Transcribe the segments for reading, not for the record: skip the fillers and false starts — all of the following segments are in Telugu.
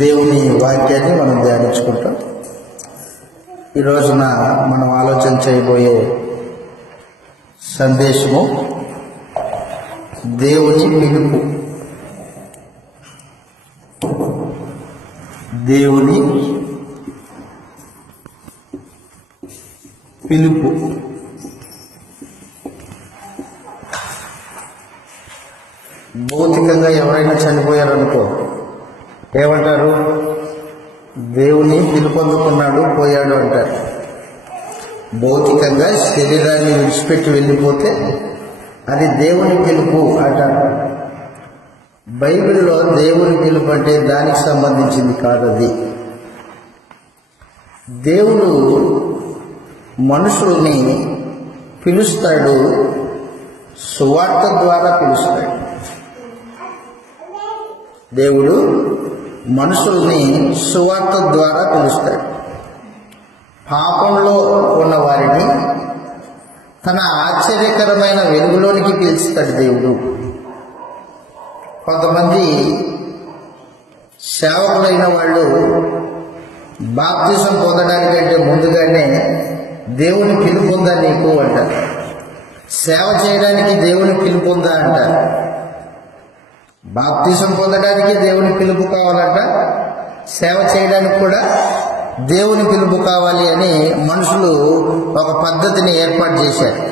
దేవుని వాక్యాన్ని మనం ధ్యానించుకుంటాం. ఈ రోజున మనం ఆలోచన చేయబోయే సందేశము దేవుని పిలుపు. దేవుని పిలుపు. భౌతికంగా ఎవరైనా చనిపోయారనుకో ఏమంటారు? దేవుని పిలుపు అందుకున్నాడు, పోయాడు అంటారు. భౌతికంగా శరీరాన్ని విడిచిపెట్టి వెళ్ళిపోతే అది దేవుని పిలుపు అంటారు. బైబిల్లో దేవుని పిలుపు అంటే దానికి సంబంధించింది కాదు. అది దేవుడు మనుషుల్ని పిలుస్తాడు, సువార్త ద్వారా పిలుస్తాడు. దేవుడు మనుషుల్ని సువార్త ద్వారా పిలుస్తాడు. పాపంలో ఉన్న వారిని తన ఆశ్చర్యకరమైన వెలుగులోనికి పిలుస్తాడు దేవుడు. కొంతమంది సేవకులైన వాళ్ళు బాప్తిజం పొందడానికంటే ముందుగానే దేవుని పిలుపు ఉందా నీకు అంటారు. సేవ చేయడానికి దేవుని పిలుపు ఉందా అంటారు. బాప్తిజం పొందడానికి దేవుని పిలుపు కావాలంట, సేవ చేయడానికి కూడా దేవుని పిలుపు కావాలి అని మనుషులు ఒక పద్ధతిని ఏర్పాటు చేశారు.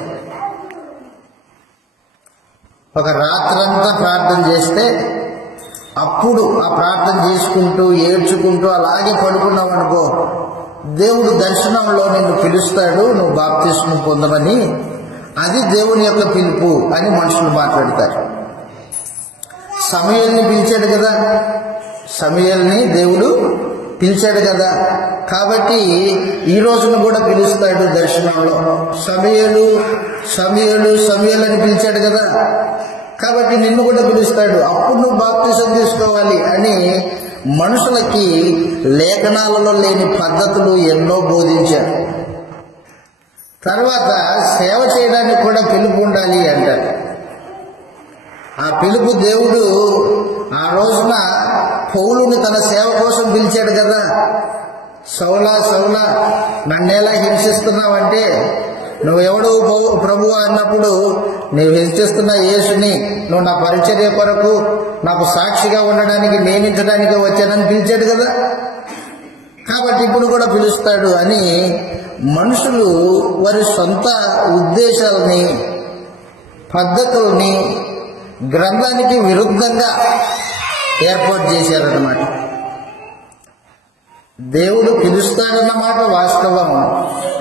ఒక రాత్రంతా ప్రార్థన చేస్తే అప్పుడు ఆ ప్రార్థన చేసుకుంటూ ఏడ్చుకుంటూ అలాగే పడుకున్నావు అనుకో, దేవుడు దర్శనంలో నిన్ను పిలుస్తాడు, నువ్వు బాప్తిజం పొందమని. అది దేవుని యొక్క పిలుపు అని మనుషులు మాట్లాడతారు. సమూయేలుని పిలిచాడు కదా, సమూయేలుని దేవుడు పిలిచాడు కదా, కాబట్టి ఈ రోజును కూడా పిలుస్తాడు దర్శనంలో. సమూయేలు సమూయేలు సమూయేలు అని పిలిచాడు కదా, కాబట్టి నిన్ను కూడా పిలుస్తాడు, అప్పుడు నువ్వు బాప్తిజం తీసుకోవాలి అని మనుషులకి లేఖనాలలో లేని పద్ధతులు ఎన్నో బోధించారు. తర్వాత సేవ చేయడానికి కూడా పిలుపు ఉండాలి అంటారు. ఆ పిలుపు దేవుడు ఆ రోజున పౌలుని తన సేవ కోసం పిలిచాడు కదా. సౌలా సౌలా నన్నేలా హింసిస్తున్నావంటే, నువ్వెవడు ప్రభువా అన్నప్పుడు, నువ్వు హింసిస్తున్న యేసుని నువ్వు నా పరిచర్య కొరకు నాకు సాక్షిగా ఉండడానికి నియమించడానికి వచ్చానని పిలిచాడు కదా, కాబట్టి ఇప్పుడు కూడా పిలుస్తాడు అని మనుషులు వారి సొంత ఉద్దేశాలని పద్ధతుల్ని గ్రంథానికి విరుద్ధంగా ఏర్పాటు చేశారన్నమాట. దేవుడు పిలుస్తాడన్నమాట వాస్తవం.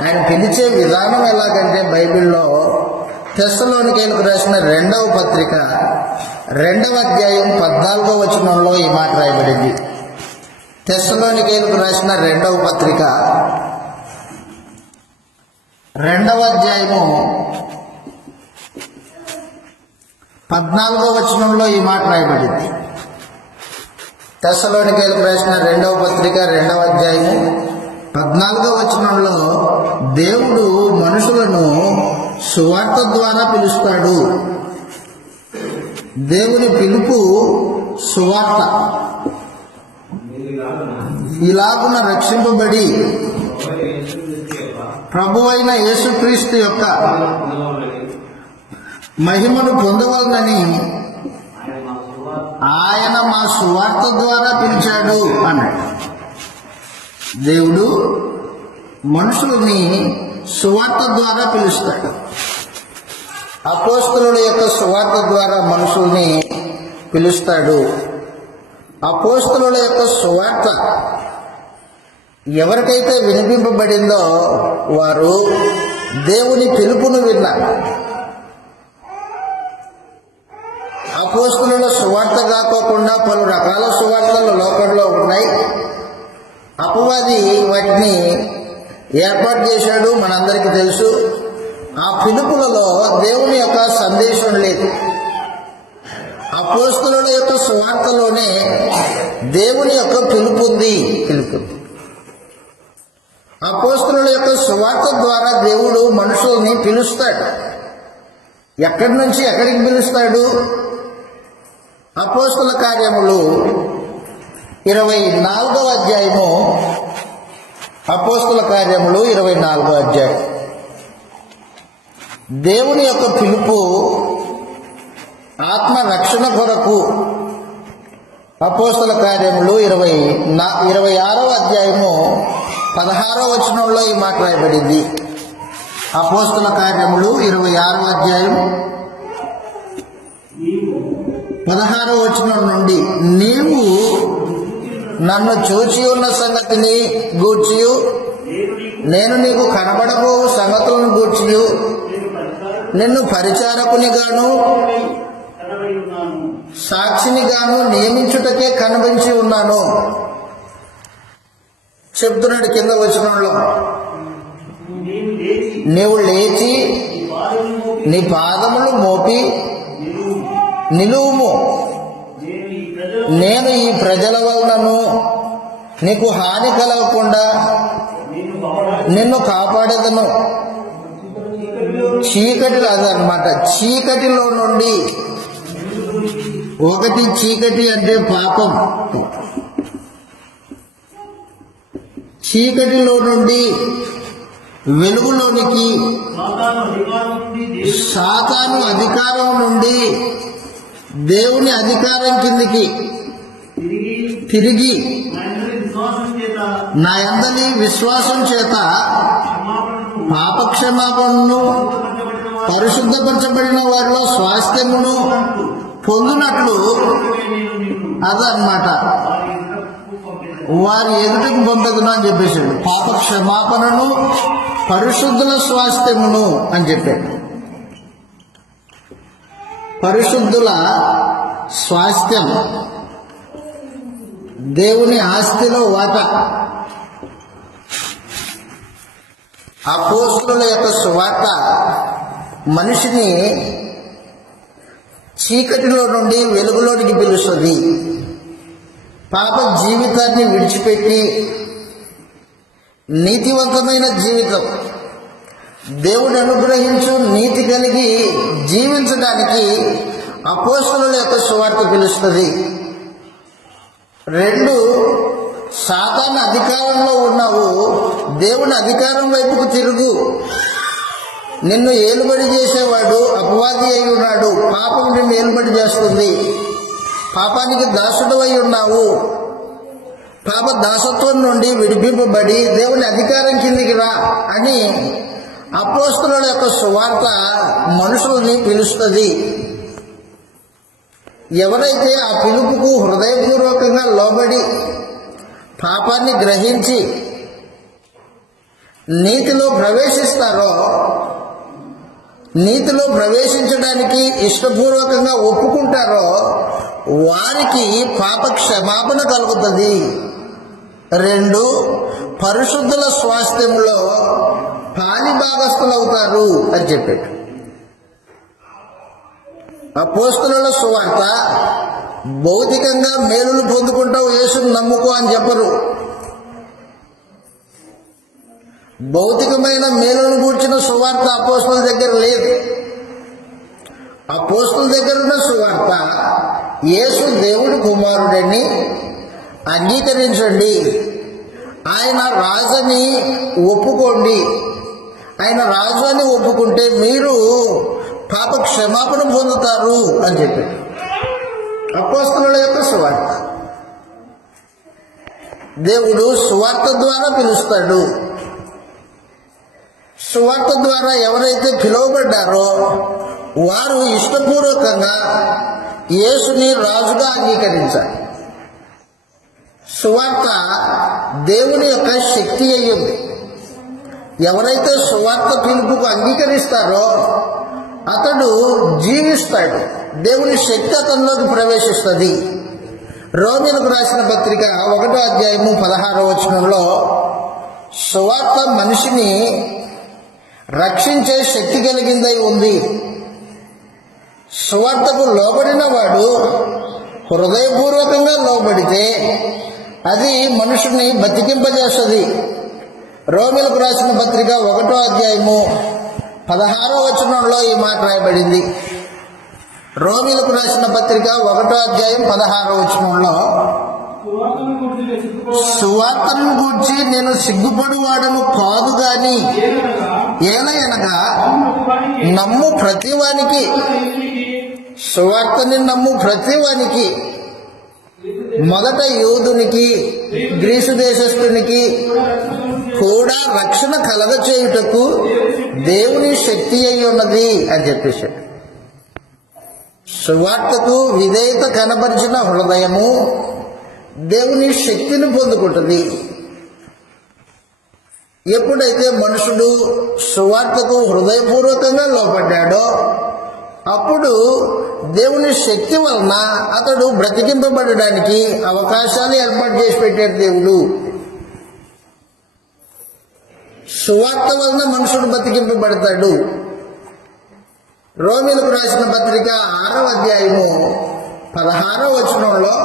ఆయన పిలిచే విధానం ఎలాగంటే బైబిల్లో తెస్సలోనికైలకు రాసిన 2వ పత్రిక 2వ అధ్యాయం 14వ వచనంలో ఈ మాట రాయబడింది. తెస్సలోనికైలకు రాసిన 2వ పత్రిక 2వ అధ్యాయము 14వ వచనంలో ఈ మాట రాయబడింది. తెస్సలోనికైలకు రాసిన 2వ పత్రిక 2వ అధ్యాయము 14వ వచనంలో దేవుడు మనుషులను సువార్త ద్వారా పిలుస్తాడు. దేవుని పిలుపు సువార్త. ఇలాగున రక్షింపబడి ప్రభువైన యేసుక్రీస్తు యొక్క మహిమను పొందవలనని ఆయన మా సువార్త ద్వారా పిలిచాడు అన్నాడు. దేవుడు మనుషుల్ని సువార్త ద్వారా పిలుస్తాడు. అపోస్తలుల యొక్క సువార్త ద్వారా మనుషుల్ని పిలుస్తాడు. అపోస్తలుల యొక్క సువార్త ఎవరికైతే వినిపింపబడిందో వారు దేవుని పిలుపును విన్నారు. అపోస్తలుల సువార్త కాకోకుండా పలు రకాల సువార్తలు లోకంలో ఉన్నాయి. అపవాది వాటిని ఏర్పాటు చేశాడు, మనందరికీ తెలుసు. ఆ పిలుపులలో దేవుని యొక్క సందేశం లేదు. అపోస్తలుల యొక్క సువార్తలోనే దేవుని యొక్క పిలుపు ఉంది. అపోస్తలుల యొక్క సువార్త ద్వారా దేవుడు మనుషుల్ని పిలుస్తాడు. ఎక్కడి నుంచి ఎక్కడికి పిలుస్తాడు? అపోస్తల కార్యములు 24వ అధ్యాయము, అపోస్తుల కార్యములు 24వ అధ్యాయం. దేవుని యొక్క పిలుపు ఆత్మ రక్షణ కొరకు. అపోస్తుల కార్యములు 26వ అధ్యాయము 16వ వచనంలో ఈ మాట రాయబడింది. అపోస్తుల కార్యములు 26వ అధ్యాయం 16వ వచనం నుండి, నీవు నన్ను చూచి ఉన్న సంగతిని గూర్చియు, నేను నీకు కనబడబో సంగతులను గూర్చియు నిన్ను పరిచారకునిగాను సాక్షినిగాను నియమించుటకే కనిపించి ఉన్నాను చెప్తున్నాడు. కింద వచనంలో, నీవు లేచి నీ పాదములు మోపి నిలువుము, నేను ఈ ప్రజల వలనను నీకు హాని కలగకుండా నిన్ను కాపాడేదను. చీకటిలో అదనమాట, చీకటిలో నుండి. ఒకటి చీకటి అంటే పాపం, చీకటిలో నుండి వెలుగులోనికి, సాతాను అధికారం నుండి దేవుని అధికారం కిందికి తిరిగి నా యందలి విశ్వాసం చేత పాపక్షమాపణను పరిశుద్ధపరచబడిన వారిలో స్వాస్థ్యమును పొందినట్లు, అదనమాట, వారి ఎదుటికి పంపదును అని చెప్పేశాడు. పాప క్షమాపణను పరిశుద్ధుల స్వాస్థ్యమును అని చెప్పాడు. పరిశుద్ధుల స్వాస్థ్యం, దేవుని ఆస్తిలో వాటా. అపోస్తుల యొక్క సువార్త మనిషిని చీకటిలో నుండి వెలుగులోనికి పిలుస్తుంది. పాప జీవితాన్ని విడిచిపెట్టి నీతివంతమైన జీవితం, దేవుడు అనుగ్రహించు నీతి కలిగి జీవించడానికి అపోస్తలుల యొక్క సువార్త పిలుస్తుంది. 2, సాతాను అధికారంలో ఉన్నావు, దేవుని అధికారం వైపుకు తిరుగు. నిన్ను ఏలుబడి చేసేవాడు అపవాది అయి ఉన్నాడు. పాపం నిన్ను ఏలుబడి చేస్తుంది. పాపానికి దాసుడు అయి ఉన్నావు. పాప దాసత్వం నుండి విడిపింపబడి దేవుని అధికారం కిందికి రా అని అపోస్తలుల యొక్క సువార్త మనుషుల్ని పిలుస్తుంది. ఎవరైతే ఆ పిలుపుకు హృదయపూర్వకంగా లోబడి పాపాన్ని గ్రహించి నీతిలో ప్రవేశిస్తారో, నీతిలో ప్రవేశించడానికి ఇష్టపూర్వకంగా ఒప్పుకుంటారో వారికి పాప క్షమాపణ కలుగుతుంది. 2, పరిశుద్ధుల స్వాస్థ్యంలో పాలి భాగస్థులవుతారు అని చెప్పాడు. అపోస్తలుల సువార్త భౌతికంగా మేలులు పొందుకుంటావు, యేసును నమ్ముకో అని చెప్పరు. భౌతికమైన మేలును గూర్చిన సువార్త అపోస్తలుల దగ్గర లేదు. అపోస్తలుల దగ్గర ఉన్న సువార్త యేసు దేవుడి కుమారుడని అంగీకరించండి, ఆయన రాజని ఒప్పుకోండి. ఆయన రాజు అని ఒప్పుకుంటే మీరు పాప క్షమాపణ పొందుతారు అని చెప్పాడు. అపోస్తలుల యొక్క సువార్త దేవుడు సువార్త ద్వారా పిలుస్తాడు. సువార్త ద్వారా ఎవరైతే పిలువబడ్డారో వారు ఇష్టపూర్వకంగా యేసుని రాజుగా అంగీకరించాలి. సువార్త దేవుని యొక్క శక్తి అయ్యింది. ఎవరైతే సువార్త పిలుపుకు అంగీకరిస్తారో అతడు జీవిస్తాడు. దేవుని శక్తి అతనిలోకి ప్రవేశిస్తుంది. రోమీయులకు రాసిన పత్రిక 1వ అధ్యాయము 16వ వచనంలో సువార్త మనిషిని రక్షించే శక్తి కలిగిందై ఉంది. సువార్తకు లోబడిన వాడు హృదయపూర్వకంగా లోబడితే అది మనుషుని బతికింపజేస్తుంది. రోమీయులకు రాసిన పత్రిక 1వ అధ్యాయము 16వ వచనంలో ఈ మాట రాయబడింది. రోమీయులకు రాసిన పత్రిక 1వ అధ్యాయం 16వ వచనంలో, సువార్తను గురించి నేను సిగ్గుపడవాడను. సువార్తను గూర్చి నేను సిగ్గుపడువాడను కాదు గాని ఏలయనగా నమ్ము ప్రతివానికి, సువార్తని నమ్ము ప్రతివానికి, మొదట యూదునికి గ్రీసు దేశస్థునికి కూడా రక్షణ కలగచేయుటకు దేవుని శక్తి అయి ఉన్నది అని చెప్పేశాడు. సువార్తకు విధేయత కనబరిచిన హృదయము దేవుని శక్తిని పొందుకుంటుంది. ఎప్పుడైతే మనుషుడు సువార్తకు హృదయపూర్వకంగా లోపడ్డాడో అప్పుడు దేవుని శక్తి వలన అతడు బ్రతికింపబడడానికి అవకాశాలు ఏర్పాటు చేసి పెట్టాడు దేవుడు. సువార్త వలన మనుషుడు బ్రతికింపబడతాడు. రోమీలకు రాసిన పత్రిక 6వ అధ్యాయము 16వ వచనంలో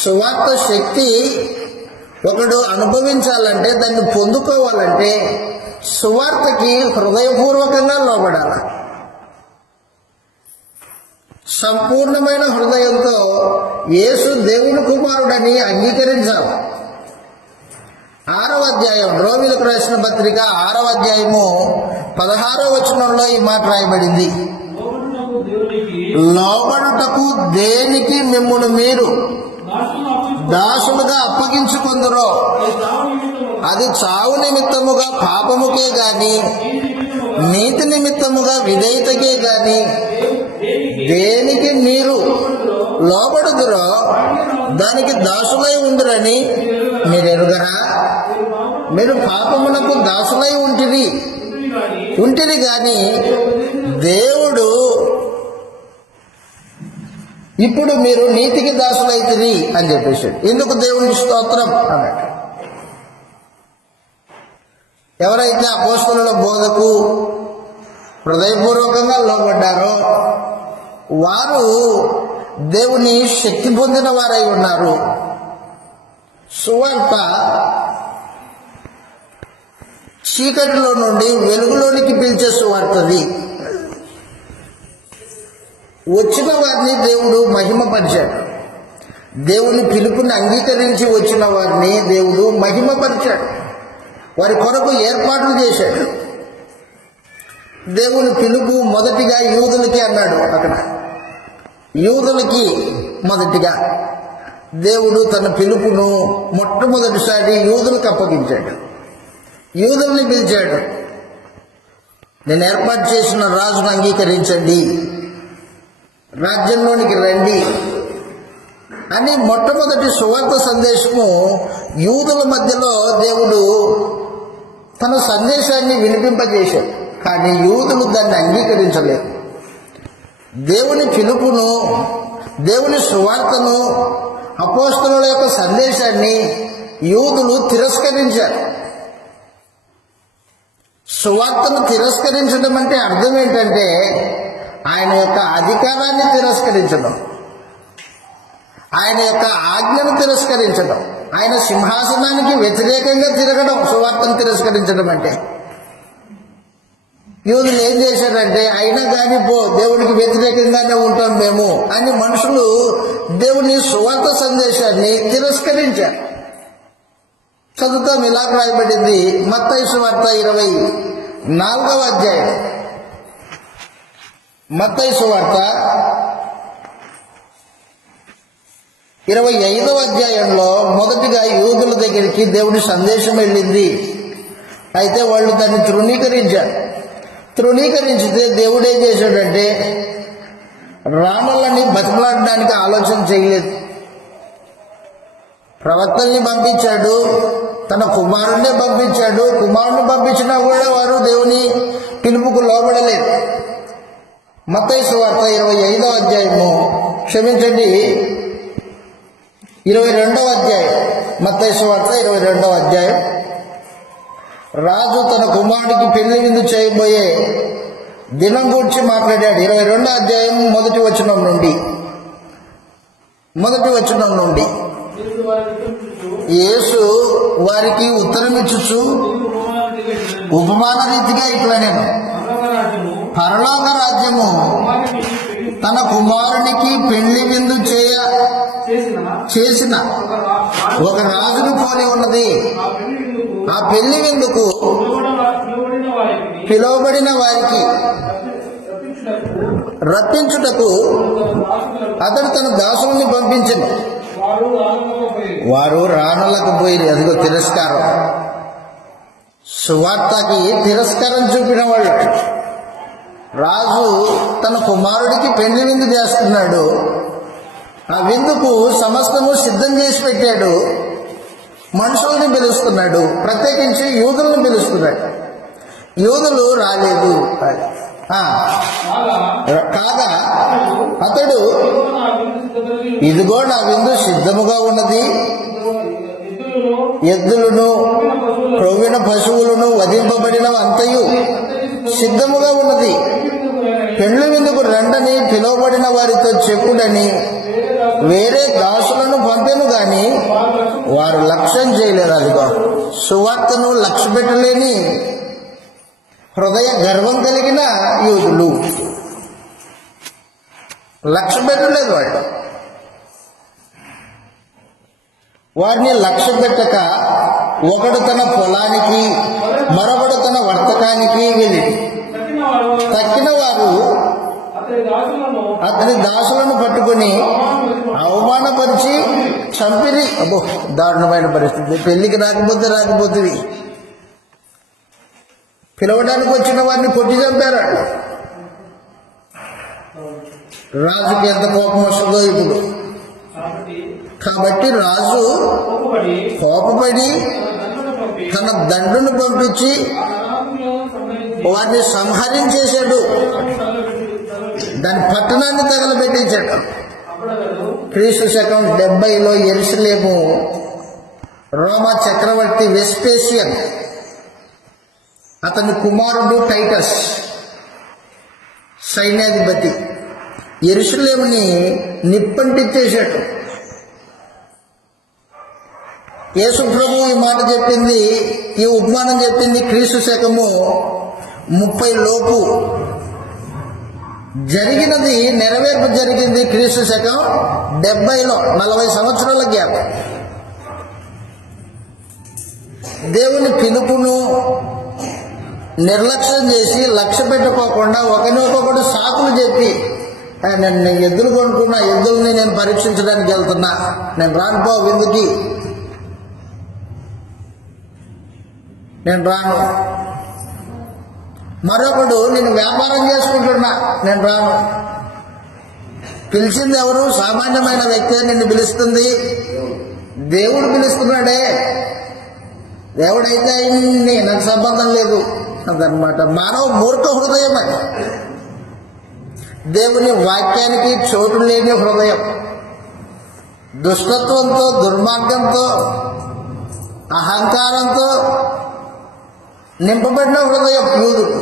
సువార్త శక్తి ఒకడు అనుభవించాలంటే, దాన్ని పొందుకోవాలంటే సువార్తకి హృదయపూర్వకంగా లోబడాలి. సంపూర్ణమైన హృదయంతో యేసు దేవుని కుమారుడని అంగీకరించాలి. 6వ అధ్యాయం రోమీలకు రాసిన పత్రిక 6వ అధ్యాయము 16వ వచనంలో ఈ మాట రాయబడింది. లోబడుటకు దేనికి మిమ్మును మీరు దాసులుగా అప్పగించుకొందురో అది చావు నిమిత్తముగా పాపముకే గాని నీతి నిమిత్తముగా విధేయతకే గాని దేనికి మీరు లోబడుదురో దానికి దాసులై ఉందిరని మీరు ఎరుగరా? మీరు పాపమునకు దాసులై ఉంటిరి గాని దేవుడు ఇప్పుడు మీరు నీతికి దాసులైతిరి అని చెప్పేశాడు. ఎందుకు? దేవుని స్తోత్రం అన్నట్టు. ఎవరైతే అపోస్తలుల బోధకు హృదయపూర్వకంగా లోబడ్డారో వారు దేవుని శక్తి పొందిన వారై ఉన్నారు. సువార్త చీకటిలో నుండి వెలుగులోనికి పిలిచే సువార్తది. వచ్చిన వారిని దేవుడు మహిమపరిచాడు. దేవుని పిలుపుని అంగీకరించి వచ్చిన వారిని దేవుడు మహిమపరిచాడు. వారి కొరకు ఏర్పాట్లు చేశాడు. దేవుని పిలుపు మొదటిగా యూదులకి అన్నాడు. అక్కడ యూదులకి మొదటిగా దేవుడు తన పిలుపును మొట్టమొదటిసారి యూదులకు అప్పగించాడు. యూదుల్ని పిలిచాడు. నేను ఏర్పాటు చేసిన రాజును అంగీకరించండి, రాజ్యంలోనికి రండి అని మొట్టమొదటి సువార్త సందేశము యూదుల మధ్యలో దేవుడు తన సందేశాన్ని వినిపింపజేశాడు. కానీ యూదులు దాన్ని అంగీకరించలేదు. దేవుని పిలుపును, దేవుని సువార్తను, అపోస్తలుల యొక్క సందేశాన్ని యూదులు తిరస్కరించారు. సువార్తను తిరస్కరించడం అంటే అర్థం ఏంటంటే ఆయన యొక్క అధికారాన్ని తిరస్కరించడం, ఆయన యొక్క ఆజ్ఞను తిరస్కరించడం, ఆయన సింహాసనానికి వ్యతిరేకంగా తిరగడం సువార్తను తిరస్కరించడం అంటే. యూదులు ఏం చేశారంటే అయినా కానీ పో, దేవుడికి వ్యతిరేకంగానే ఉంటాం మేము అని మనుషులు దేవుని సువార్త సందేశాన్ని తిరస్కరించారు. చదువుతాం, ఇలా రాయబడింది మత్తయి సువార్త 24వ అధ్యాయం. మత్తయి సువార్త 25వ అధ్యాయంలో మొదటిగా యూదుల దగ్గరికి దేవుని సందేశం వెళ్ళింది. అయితే వాళ్ళు దాన్ని తృణీకరించారు. తృణీకరించితే దేవుడు ఏం చేశాడంటే రాములని బతిమలాడడానికి ఆలోచన చేయలేదు. ప్రవక్తల్ని పంపించాడు, తన కుమారుణ్ణే పంపించాడు. కుమారుణ్ణి పంపించినా కూడా వారు దేవుని పిలుపుకు లోబడలేదు. మత్తయి సువార్త 25వ అధ్యాయము, క్షమించండి 22వ అధ్యాయం. మత్తయి సువార్త 22వ అధ్యాయం. రాజు తన కుమారుడికి పెళ్లి విందు చేయబోయే దినం గురించి మాట్లాడాడు. 22వ అధ్యాయం మొదటి వచనం నుండి యేసు వారికి ఉత్తరం ఇచ్చుచు ఉపమాన రీతిగా ఇట్లా, నేను పరలోక రాజ్యము తన కుమారునికి పెళ్లి విందు చేసిన ఒక రాజును పోలి ఉన్నది. ఆ పెళ్లి విందుకు ఆ పెళ్లి విందుకు పిలువబడిన వారికి పిలువబడిన వారికి రప్పించుటకు అతడు తన దాసుల్ని పంపించింది. వారు ఆనందపోయి వారు రానలేకపోయి, అదిగో తిరస్కారం. సువార్తకి తిరస్కారం చూపిన వాళ్ళు. రాజు తన కుమారుడికి పెళ్లి విందు చేస్తున్నాడు. ఆ విందుకు సమస్తము సిద్ధం చేసి పెట్టాడు. మనుషుల్ని పిలుస్తున్నాడు, ప్రత్యేకించి యూదులను పిలుస్తున్నాడు. యూదులు రాలేదు. కాగా అతడు ఇదిగో నా విందు సిద్ధముగా ఉన్నది, ఎద్దులను క్రొవ్విన పశువులను వధింపబడిన అంతయు సిద్ధముగా ఉన్నది. పెళ్లి విందుకు రండని పిలువబడిన వారితో చెప్పుడని వేరే దాసులను పంపెను గాని వారు లక్ష్యం చేయలేరు. అదిగో సువార్తను లక్ష్య పెట్టలేని హృదయ గర్వం కలిగిన యూదులు లక్ష్య పెట్టలేదు. వారిని లక్ష్య పెట్టక ఒకడు తన పొలానికి, మరొకడు తన వర్తకానికి వెళ్ళి తక్కిన వారు అతని దాసులను పట్టుకుని అవమానపరిచి చంపిరి. అబ్బో, దారుణమైన పరిస్థితి. పెళ్లికి రాకపోతే పిలవడానికి వచ్చిన వారిని కొట్టి చంపారు. రాజుకి ఎంత కోపం వస్తుందో ఇప్పుడు. కాబట్టి రాజు కోపపడి తన దండును పంపించి వారిని సంహరించేశాడు. దాని పట్టణాన్ని తగలబెట్టించాడు. క్రీస్తు శకం 70లో యెరూషలేము రోమా చక్రవర్తి వెస్పేసియన్, అతని కుమారుడు టైటస్ సైన్యాధిపతి యెరూషలేముని నిప్పంటించేశాడు. యేసు ప్రభు ఈ మాట చెప్పింది, ఈ ఉపమానం చెప్పింది క్రీస్తు శకము 30 లోపు. జరిగినది నెరవేర్పు జరిగింది క్రీస్తు శకం 70లో, 40 సంవత్సరాల గ్యాప్. దేవుని పిలుపును నిర్లక్ష్యం చేసి లక్ష్య పెట్టుకోకుండా ఒకరినొకడు సాకులు చెప్పి, నేను ఎద్దులు కొనుక్కున్నా, ఎద్దుల్ని నేను పరీక్షించడానికి వెళ్తున్నా, నేను రానుపో విందుకి, నేను రాను. మరొకడు నేను వ్యాపారం చేసుకుంటున్నా, నేను రాను. పిలిచింది ఎవరు? సామాన్యమైన వ్యక్తి నిన్ను పిలుస్తుంది. దేవుడు పిలుస్తున్నాడే. దేవుడైతే అయింది, నాకు సంబంధం లేదు అదనమాట. మానవ మూర్ఖ హృదయం అది. దేవుని వాక్యానికి చోటు లేని హృదయం, దుష్టత్వంతో, దుర్మార్గంతో, అహంకారంతో నింపబడిన హృదయం. యూదుడు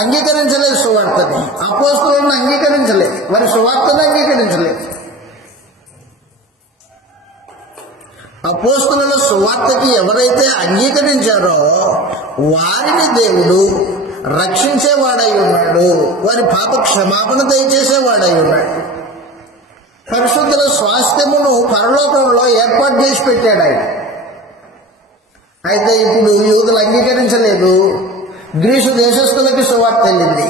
అంగీకరించలేదు సువార్తని, అపోస్తలులను అంగీకరించలేదు, వారి సువార్తను అంగీకరించలేదు. అపోస్తలుల సువార్తకి ఎవరైతే అంగీకరించారో వారిని దేవుడు రక్షించేవాడై ఉన్నాడు, వారి పాప క్షమాపణ దయచేసేవాడై ఉన్నాడు. పరిశుద్ధుల స్వాస్థ్యమును పరలోకంలో ఏర్పాటు చేసి పెట్టాడు ఆయన. అయితే ఇప్పుడు యూదులు అంగీకరించలేదు. గ్రీసు దేశస్థులకి సువార్త వెళ్ళింది.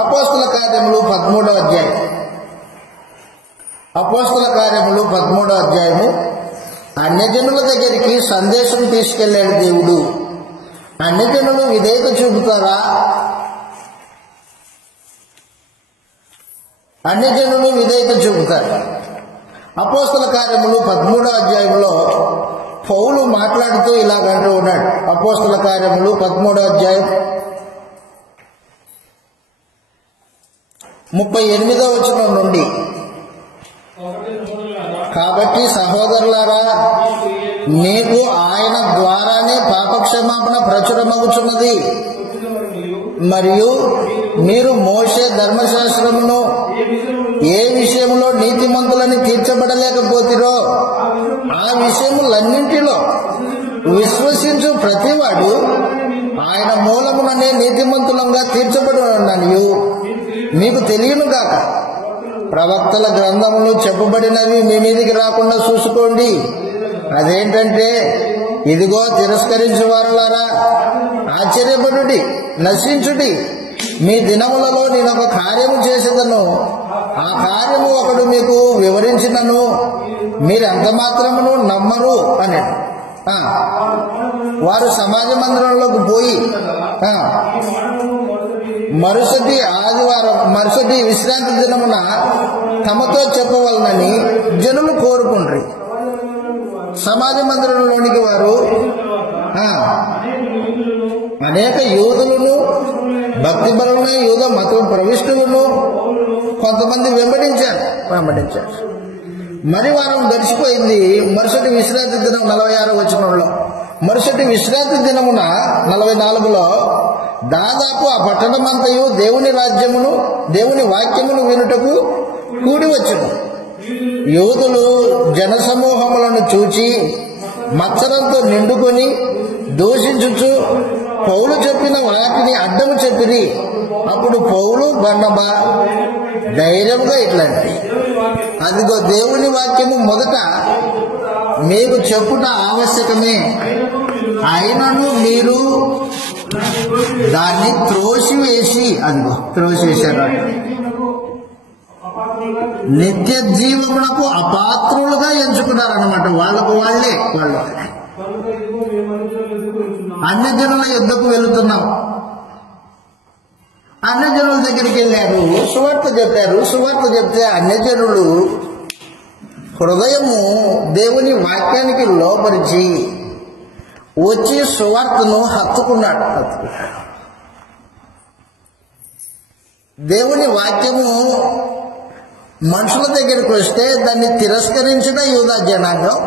అపోస్తల కార్యములు 13వ అధ్యాయం, అపోస్తల కార్యములు 13వ అధ్యాయము. అన్యజనుల దగ్గరికి సందేశం తీసుకెళ్ళాడు దేవుడు. అన్యజనులు విధేయత చూపుతారా? అన్యజనులు విధేయత చూపుతారు. అపోస్తల కార్యములు 13వ అధ్యాయంలో పౌలు మాట్లాడుతూ ఇలాగంటూ ఉన్నాడు. అపోస్తల కార్యములు 13వ అధ్యాయం 38వ వచనం నుండి, కాబట్టి సహోదరులారా, మీకు ఆయన ద్వారానే పాపక్షమాపణ ప్రచురమగుచున్నది, మరియు మీరు మోషే ధర్మశాస్త్రమును ఏ విషయంలో నీతిమంతులని తీర్చబడలేకపోతిరో ఆ విషయములన్నింటిలో విశ్వసించు ప్రతివాడు ఆయన మూలముననే నీతిమంతులంగా తీర్చబడుననియు మీకు తెలియను గాక. ప్రవక్తల గ్రంథములు చెప్పబడినవి మీ మీదికి రాకుండా చూసుకోండి. అదేంటంటే, ఇదిగో తిరస్కరించు వారలారా, ఆశ్చర్యపడుడి, నశించుడి. మీ దినములలో నేను ఒక కార్యము చేసేదను, ఆ కార్యము ఒకడు మీకు వివరించినను మీరు ఎంత మాత్రమును నమ్మరు అని. వారు సమాజ మందిరంలోకి పోయి మరుసటి విశ్రాంతి దినమున తమతో చెప్పవలనని జనులు కోరుకుండ్రి. సమాజ మందిరంలోనికి వారు అనేక యూదులను, భక్తి బలమైన యూద మతం ప్రవిష్టులను కొంతమంది వెంబడించారు. మరి వారం గడిచిపోయింది. మరుసటి విశ్రాంతి దినం 46వ వచనంలో, మరుసటి విశ్రాంతి దినమున 44లో దాదాపు ఆ పట్టణమంతయు దేవుని రాజ్యమును, దేవుని వాక్యమును వినుటకు కూడి వచ్చును. యూదులు జనసమూహములను చూచి మత్సరంతో నిండుకొని దూషించుచు పౌలు చెప్పిన వాటిని అడ్డము చెప్పిరి. అప్పుడు పౌలు బర్నబా ధైర్యంగా ఇట్లాంటి, అదిగో దేవుని వాక్యము మొదట మీకు చెప్పుట ఆవశ్యకమే, అయినను మీరు దాన్ని త్రోసివేశారు, నిత్య జీవమునకు అపాత్రులుగా ఎంచుకున్నారన్నమాట. వాళ్ళు అన్ని జనుల యుద్ధకు వెళుతున్నాం. అన్ని జనుల దగ్గరికి వెళ్ళారు, సువార్త చెప్తే అన్ని జనులు హృదయము దేవుని వాక్యానికి లోపరిచి వచ్చి సువార్తను హత్తుకున్నాడు. దేవుని వాక్యము మనుషుల దగ్గరికి వస్తే దాన్ని తిరస్కరించిన యూదా జనాంగం,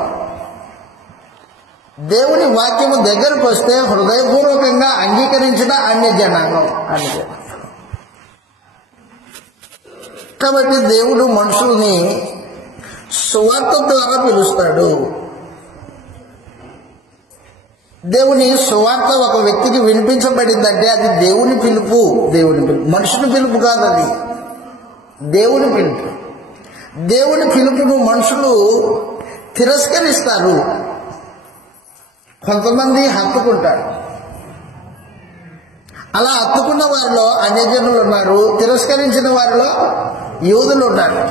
దేవుని వాక్యము దగ్గరకు వస్తే హృదయపూర్వకంగా అంగీకరించిన అన్య జనాంగం. కాబట్టి దేవుడు మనుషుల్ని సువార్త ద్వారా పిలుస్తాడు. దేవుని సువార్త ఒక వ్యక్తికి వినిపించబడిందంటే అది దేవుని పిలుపు. మనుషుని పిలుపు కాదు, అది దేవుని పిలుపు. దేవుని పిలుపును మనుషులు తిరస్కరిస్తారు, కొంతమంది హత్తుకుంటారు. అలా హత్తుకున్న వారిలో అన్యజనులు ఉన్నారు, తిరస్కరించిన వారిలో యూదులు ఉన్నారు.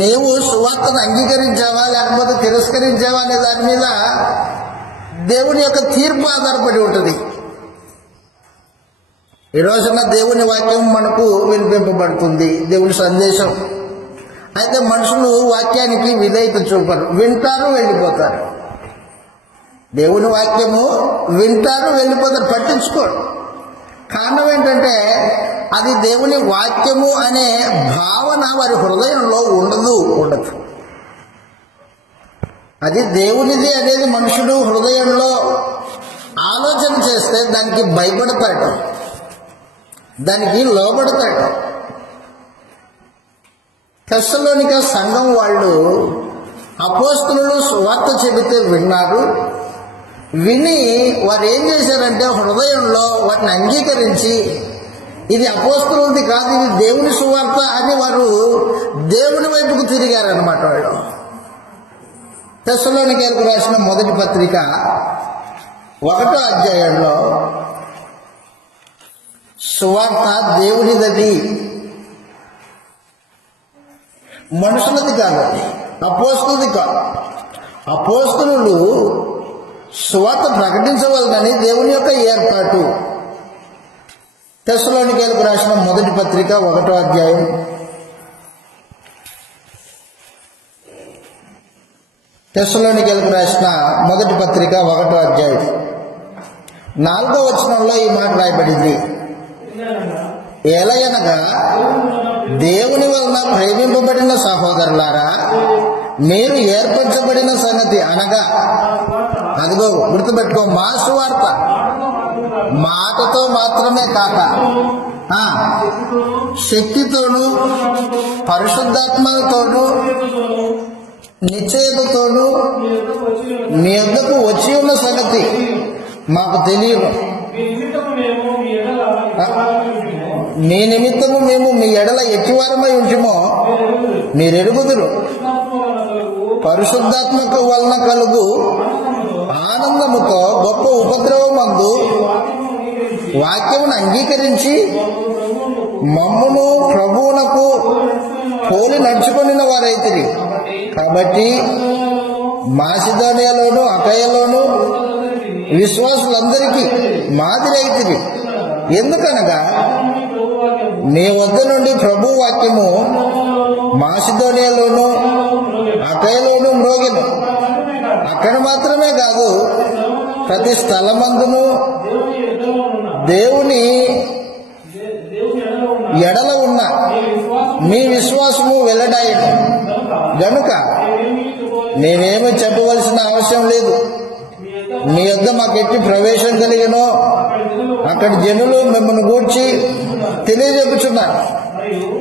నీవు సువార్తను అంగీకరించావా లేకపోతే తిరస్కరించావా అనే దాని మీద దేవుని యొక్క తీర్పు ఆధారపడి ఉంటుంది. ఈ రోజున దేవుని వాక్యం మనకు వినిపింపబడుతుంది, దేవుని సందేశం. అయితే మనుషులు వాక్యానికి విధేయత చూపరు, వింటారు, వెళ్ళిపోతారు. దేవుని వాక్యము వింటారు, వెళ్ళిపోతారు, పట్టించుకోరు. కారణం ఏంటంటే అది దేవుని వాక్యము అనే భావన వారి హృదయంలో ఉండదు. అది దేవునిది అనేది మనుషుడు హృదయంలో ఆలోచన చేస్తే దానికి భయపడతాడు, దానికి లోబడతాడు. తెస్సలోనిక సంఘం వాళ్ళు అపోస్తలులు సువార్త చెబితే విన్నారు. విని వారు ఏం చేశారంటే హృదయంలో వాటిని అంగీకరించి ఇది అపోస్తలుది కాదు, ఇది దేవుని సువార్త అని వారు దేవుని వైపుకు తిరిగారనమాట. వాళ్ళు తెస్సలోనికైలకు రాసిన మొదటి పత్రిక 1వ అధ్యాయంలో సువార్త దేవునిదది, మనుషులది కాదు, అపోస్తలుది కాదు. అపోస్తలులు సువార్త ప్రకటించవలనని దేవుని యొక్క ఏర్పాటు. తెస్సలోనికైలకు రాసిన మొదటి పత్రిక 1వ అధ్యాయం తెస్సలోనికైలకు రాసిన మొదటి పత్రిక 1వ అధ్యాయం 4వ వచనంలో ఈ మాట రాయబడింది. ఎలయనగా దేవుని వలన ప్రేమింపబడిన సహోదరులారా, మీరు ఏర్పరచబడిన సంగతి అనగా, అదిగో గుర్తుపెట్టుకో, మా సువార్త మాటతో మాత్రమే కాక శక్తితోనూ పరిశుద్ధాత్మతోనూ నిశ్చయతతోనూ మీ యొద్దకు వచ్చి ఉన్న సంగతి మాకు తెలియదు. మీ నిమిత్తము మేము మీ ఎడల ఎట్టివారమై ఉంచుమో మీరెరుగుదురు. పరిశుద్ధాత్మక వలన కలుగు ఆనందముతో గొప్ప ఉపద్రవమందు వాక్యమును అంగీకరించి మమ్మును ప్రభువునకు పోలి నడుచుకొనిన వారైతిరి. కాబట్టి మాసిదోనియాలోను అకయలోను విశ్వాసులందరికీ మాదిరి అయితిరి. ఎందుకనగా మీ వద్ద నుండి ప్రభు వాక్యము మాసిదోనియాలోను అకయలోను మ్రోగెను. అక్కడ మాత్రమే కాదు, ప్రతి స్థలమందును దేవుని ఎడల ఉన్న మీ విశ్వాసము వెల్లడాయను. గనుక మేమేమి చెప్పవలసిన అవసరం లేదు. మీ యొద్ద మాకెట్టి ప్రవేశం కలిగినో అక్కడి జనులు మిమ్మల్ని గూర్చి తెలియజెప్పుచున్నారు.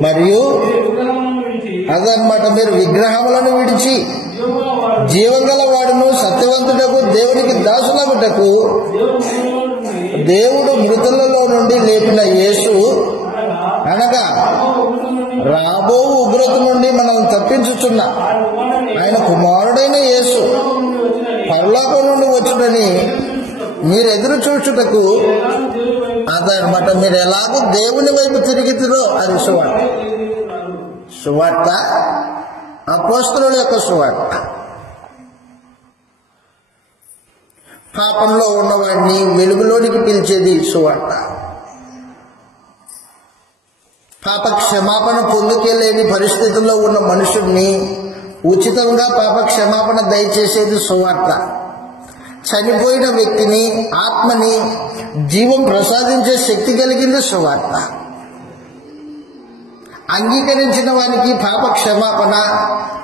మరియు అదనమాట, మీరు విగ్రహములను విడిచి జీవంగల వాడును సత్యవంతుడకు దేవునికి దాసులగుటకు దేవుడు మృతులలో నుండి లేపిన యేసు అనగా రాబో ఉగ్రత నుండి మనల్ని తప్పించుచున్న ఆయన కుమారుడైన యేసు పరలోకం నుండి వచ్చుడని మీరు ఎదురు చూచుటకు అదనమాట, మీరు ఎలాగో దేవుని వైపు తిరిగితురో అది సువార్త. సువార్త అపోస్తలుల యొక్క సువార్త. పాపంలో ఉన్నవాడిని వెలుగులోనికి పిలిచేది సువార్త. పాప క్షమాపణ పొందుకెళ్ళేని పరిస్థితుల్లో ఉన్న మనుషుల్ని ఉచితంగా పాప క్షమాపణ దయచేసేది సువార్త. చనిపోయిన వ్యక్తిని, ఆత్మని జీవం ప్రసాదించే శక్తి కలిగింది సువార్త. అంగీకరించిన వానికి పాప క్షమాపణ,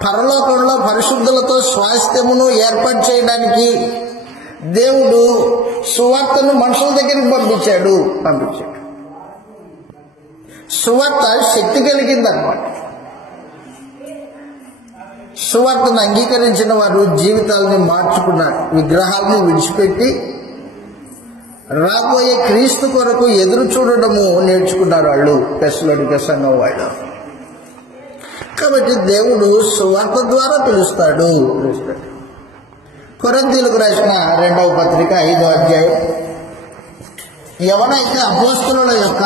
పరలోకంలో పరిశుద్ధులతో స్వాస్థ్యమును ఏర్పాటు చేయడానికి దేవుడు సువార్తను మనుషుల దగ్గరికి పంపించాడు. సువార్త శక్తి కలిగిందన్నమాట. సువార్తను అంగీకరించిన వారు జీవితాలని మార్చుకున్నారు. విగ్రహాలను విడిచిపెట్టి రాబోయే క్రీస్తు కొరకు ఎదురు చూడడము నేర్చుకున్నారు వాళ్ళు, తెస్సలోనిక సంఘం వాళ్ళు. కాబట్టి దేవుడు సువార్త ద్వారా పిలుస్తాడు. కొరింథీయులకు రాసిన 2వ పత్రిక 5వ అధ్యాయం. ఎవరైతే అపోస్తలుల యొక్క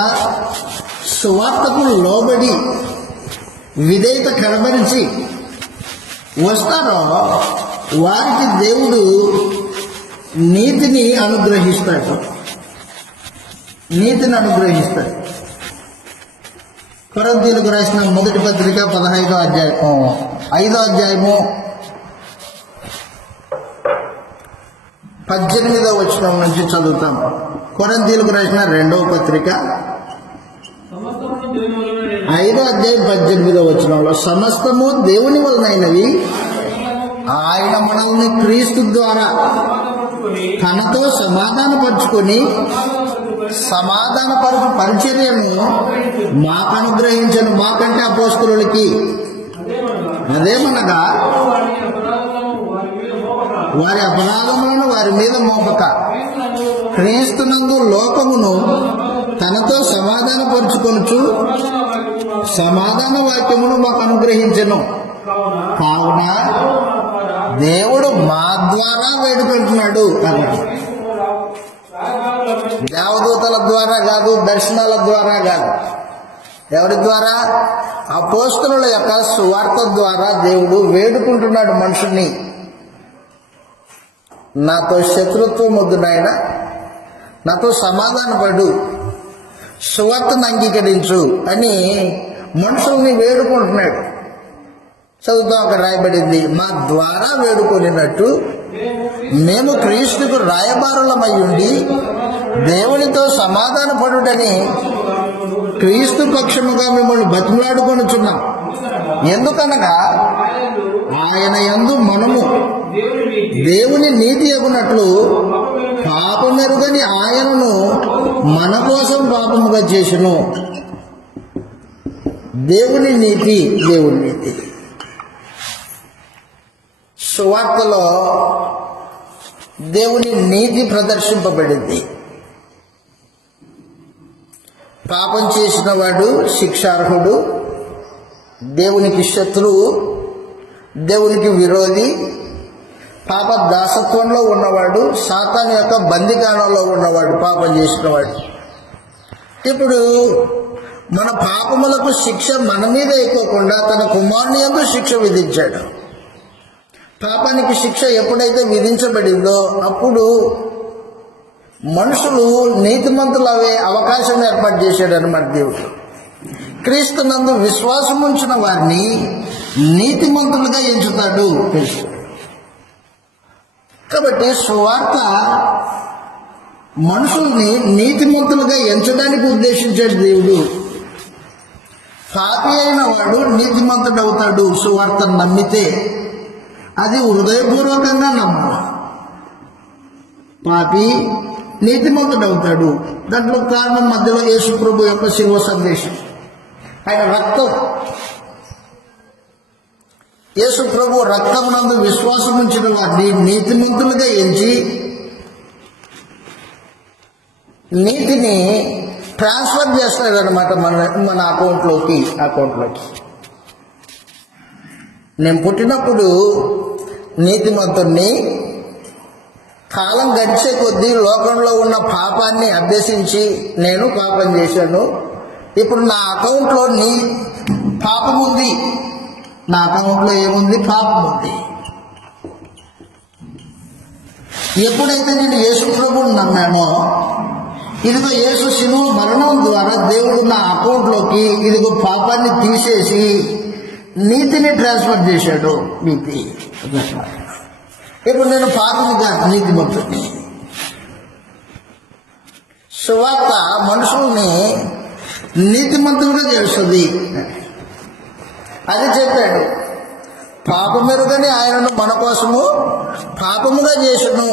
సువార్తకు లోబడి విధేయత కనబరిచి వస్తారో వారికి దేవుడు నీతిని అనుగ్రహిస్తాడు. కొరింథీయులకు రాసిన 1వ పత్రిక 15వ అధ్యాయం 5వ అధ్యాయము 18వ వచనం నుంచి చదువుతాం. కొరింథీయులకు రాసిన 2వ పత్రిక 5వ అధ్యాయం 18వ వచనంలో, సమస్తము దేవుని వలనైనవి, ఆయన మనల్ని క్రీస్తు ద్వారా తనతో సమాధానపరుచుకొని సమాధానపరచు పరిచర్యను మాకు అనుగ్రహించను. మాకంటే అపోస్తలులకి అదేమనగా వారి అపరాధములను వారి మీద మోపక క్రీస్తునందు లోకమును తనతో సమాధానపరుచుకొనుచు సమాధాన వాక్యమును మాకు అనుగ్రహించను. కావున దేవుడు మా ద్వారా వేడుకుంటున్నాడు అన్నాడు. దేవదూతల ద్వారా కాదు, దర్శనాల ద్వారా కాదు. ఎవరి ద్వారా? అపోస్తలుల యొక్క సువార్త ద్వారా దేవుడు వేడుకుంటున్నాడు మనుషుల్ని. నాతో శత్రుత్వం వద్దు నాయన, నాతో సమాధానపడు, సువార్తను అంగీకరించు అని మనుషుల్ని వేడుకుంటున్నాడు. చదువుతాం, అక్కడ రాయబడింది, మా ద్వారా వేడుకొనినట్టు మేము క్రీస్తుకు రాయబారులమై ఉండి దేవునితో సమాధాన పడుటని క్రీస్తు పక్షముగా మిమ్మల్ని బతిమలాడుకొనుచున్నాం. ఎందుకనగా ఆయన యందు మనము దేవుని నీతి అగునట్లు పాపమెరుగని ఆయనను మన కోసం పాపముగా చేసెను. దేవుని నీతి. సువార్తలో దేవుని నీతి ప్రదర్శింపబడింది. పాపం చేసిన వాడు శిక్షార్హుడు, దేవునికి శత్రువు, దేవునికి విరోధి, పాప దాసత్వంలో ఉన్నవాడు, సాతాను యొక్క బందికాణంలో ఉన్నవాడు, పాపం చేసినవాడు. ఇప్పుడు మన పాపములకు శిక్ష మన మీద ఎక్కువకుండా తన కుమారుని యందు శిక్ష విధించాడు. పాపానికి శిక్ష ఎప్పుడైతే విధించబడిందో అప్పుడు మనుషులు నీతిమంతులు అవే అవకాశం ఏర్పాటు చేశాడు అన్నమాట దేవుడు. క్రీస్తునందు విశ్వాసం ఉంచిన వారిని నీతిమంతులుగా ఎంచుతాడు. కాబట్టి సువార్త మనుషుల్ని నీతిమంతులుగా ఎంచడానికి ఉద్దేశించాడు దేవుడు. పాపి అయిన వాడు నీతిమంతుడు అవుతాడు సువార్తను నమ్మితే. అది హృదయపూర్వకంగా నమ్ము. పాపి నీతిమంతుడు అవుతాడు. దాంట్లో కారణం మధ్యలో యేసు ప్రభు యొక్క శిలువ సందేశం, ఆయన రక్తం. యేసు ప్రభు రక్తమునందు విశ్వాసం ఉంచిన వారిని నీతిమంతులుగా ఎంచి నీతిని ట్రాన్స్ఫర్ చేస్తాడనమాట మన అకౌంట్లోకి. నేను పుట్టినప్పుడు నీతిమంతుణ్ణి, కాలం గడిచే కొద్దీ లోకంలో ఉన్న పాపాన్ని అభ్యసించి నేను పాపం చేశాను. ఇప్పుడు నా అకౌంట్లో పాపం ఉంది. నా అకౌంట్లో ఏముంది? పాపం ఉంది. ఎప్పుడైతే నేను యేసు ప్రభువుని నమ్మానో, ఇదిగో యేసు శిలువ మరణం ద్వారా దేవుడు నా అకౌంట్లోకి ఇదిగో పాపాన్ని తీసేసి నీతిని ట్రాన్స్ఫర్ చేశాడు. నీతి. ఇప్పుడు నేను పాపముగా నీతిమంతుడిని. సువార్త మనుషుల్ని నీతిమంతులుగా చేస్తుంది. అది చెప్పాడు. పాపమెరుగని ఆయనను మన కోసము పాపముగా చేసును.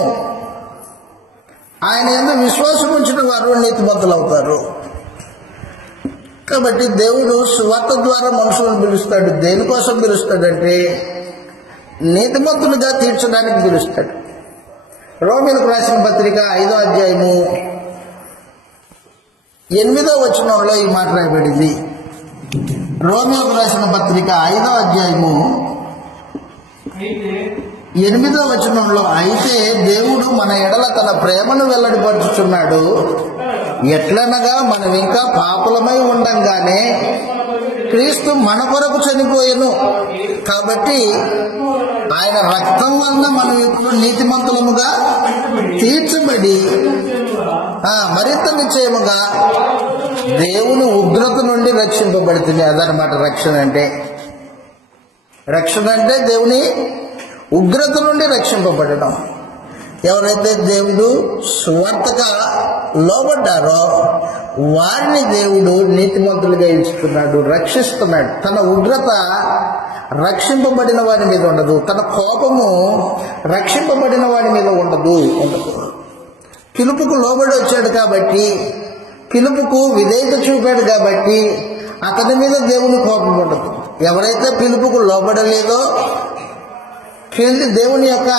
ఆయన యందు విశ్వాసం ఉంచిన వారు నీతిమంతులు అవుతారు. కాబట్టి దేవుడు సువార్త ద్వారా మనుషులను పిలుస్తాడు. దేనికోసం పిలుస్తాడంటే నీతిమంతులుగా తీర్చడానికి పిలుస్తాడు. రోమీయులకు రాసిన పత్రిక 5వ అధ్యాయము 8వ వచనంలో ఈ మాట రాయబడింది. రోమీయులకు రాసిన పత్రిక 5వ అధ్యాయము అయితే 8వ వచనంలో, అయితే దేవుడు మన ఎడల తన ప్రేమను వెల్లడిపరుచుచున్నాడు. ఎట్లనగా మనం ఇంకా పాపులమై ఉండంగానే క్రీస్తు మన కొరకు చనిపోయెను. కాబట్టి ఆయన రక్తం వలన మనం ఇప్పుడు నీతిమంతులముగా తీర్చబడి మరింత నిశ్చయముగా దేవుని ఉగ్రత నుండి రక్షింపబడుతుంది. అదనమాట రక్షణ అంటే. రక్షణ అంటే దేవుని ఉగ్రత నుండి రక్షింపబడడం. ఎవరైతే దేవుడు సువార్తగా లోబడ్డారో వారిని దేవుడు నీతిమంతులుగా ఎంచుతున్నాడు, రక్షిస్తున్నాడు. తన ఉగ్రత రక్షింపబడిన వారి మీద ఉండదు. తన కోపము రక్షింపబడిన వారి మీద ఉండదు. పిలుపుకు లోబడి వచ్చాడు కాబట్టి, పిలుపుకు విధేయత చూపాడు కాబట్టి అతని మీద దేవుని కోపం ఉండదు. ఎవరైతే పిలుపుకు లోబడలేదో, దేవుని యొక్క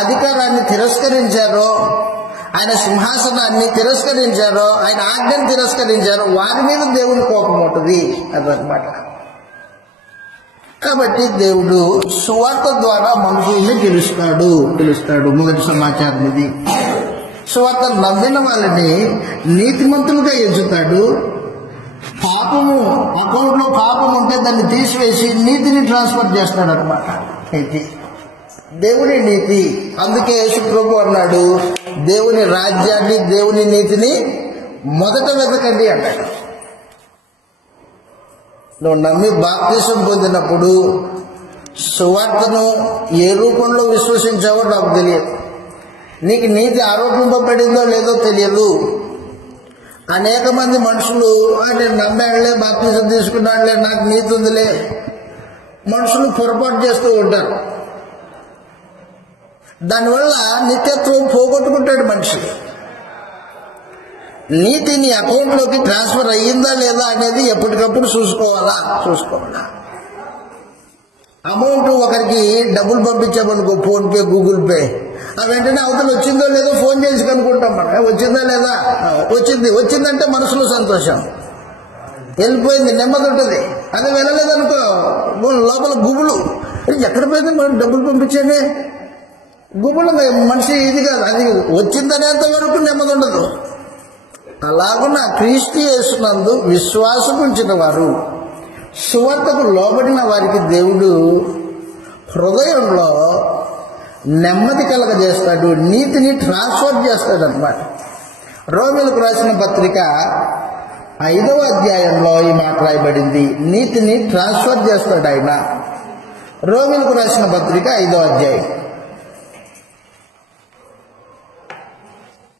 అధికారాన్ని తిరస్కరించారో, ఆయన సింహాసనాన్ని తిరస్కరించారో, ఆయన ఆజ్ఞను తిరస్కరించారో వారి మీద దేవుని కోపం ఉంటుంది. అదనమాట. కాబట్టి దేవుడు సువార్త ద్వారా మనుషుల్ని పిలుస్తాడు. మొదటి సమాచారం ఇది. సువార్త నమ్మిన వాళ్ళని నీతిమంతులుగా ఎంచుతాడు. పాపము అకౌంట్లో పాపం ఉంటే దాన్ని తీసివేసి నీతిని ట్రాన్స్ఫర్ చేస్తాడు అనమాట. నీతి దేవుని నీతి. అందుకే యేసు ప్రభు అన్నాడు, దేవుని రాజ్యాన్ని, దేవుని నీతిని మొదట వెతకండి అన్నాడు. నువ్వు నమ్మి బాప్తిసం పొందినప్పుడు సువార్తను ఏ రూపంలో విశ్వసించావో నాకు తెలియదు. నీకు నీతి ఆరోపింపబడిందో లేదో తెలియదు. అనేక మంది మనుషులు నేను నమ్మాడులే, బాప్తిసం తీసుకున్నాడులే, నాకు నీతి ఉందిలే, మనుషులు పొరపాటు చేస్తూ ఉంటారు. దానివల్ల నిత్యత్వం పోగొట్టుకుంటాడు మనిషి. నీతి నీ అకౌంట్లోకి ట్రాన్స్ఫర్ అయ్యిందా లేదా అనేది ఎప్పటికప్పుడు చూసుకోవాలా. అమౌంట్ ఒకరికి డబ్బులు పంపించామనుకో, ఫోన్పే, గూగుల్ పే, వెంటనే అవతల వచ్చిందో లేదో ఫోన్ చేసి కనుక్కుంటాం. మనం వచ్చిందా లేదా, వచ్చిందంటే మనసులో సంతోషం. వెళ్ళిపోయింది, నెమ్మది ఉంటుంది. అది వెళ్ళలేదనుకో లోపల గుబులు, ఎక్కడ పోయింది మనం డబ్బులు పంపించేది గుబులు. మనిషి ఇది కాదు, అది వచ్చిందనేంత వరకు నెమ్మది ఉండదు. అలాగున్న క్రీస్తు యేసునందు విశ్వాసం ఉంచిన వారు, సువార్తకు లోబడిన వారికి దేవుడు హృదయంలో నెమ్మది కలగజేస్తాడు, నీతిని ట్రాన్స్ఫర్ చేస్తాడు అన్నమాట. రోమీయులకు రాసిన పత్రిక 5వ అధ్యాయంలో ఈ మాట రాయబడింది, నీతిని ట్రాన్స్ఫర్ చేస్తాడు ఆయన. రోమీయులకు రాసిన పత్రిక 5వ అధ్యాయం,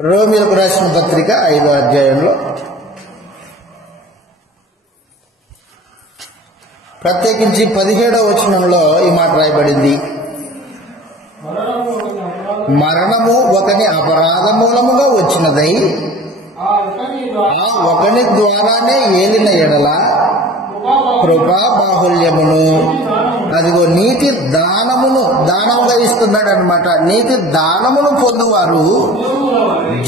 రోమీయులకు రాసిన పత్రిక 5వ అధ్యాయంలో ప్రత్యేకించి 17వ వచనంలో ఈ మాట రాయబడింది, మరణము ఒకని అపరాధ మూలముగా వచ్చినదై ఆ ఒకని ద్వారానే ఏలిన ఎడల కృపా బాహుల్యమును, అదిగో నీతి దానమును దానంగా ఇస్తున్నాడు అనమాట. నీతి దానమును పొందువారు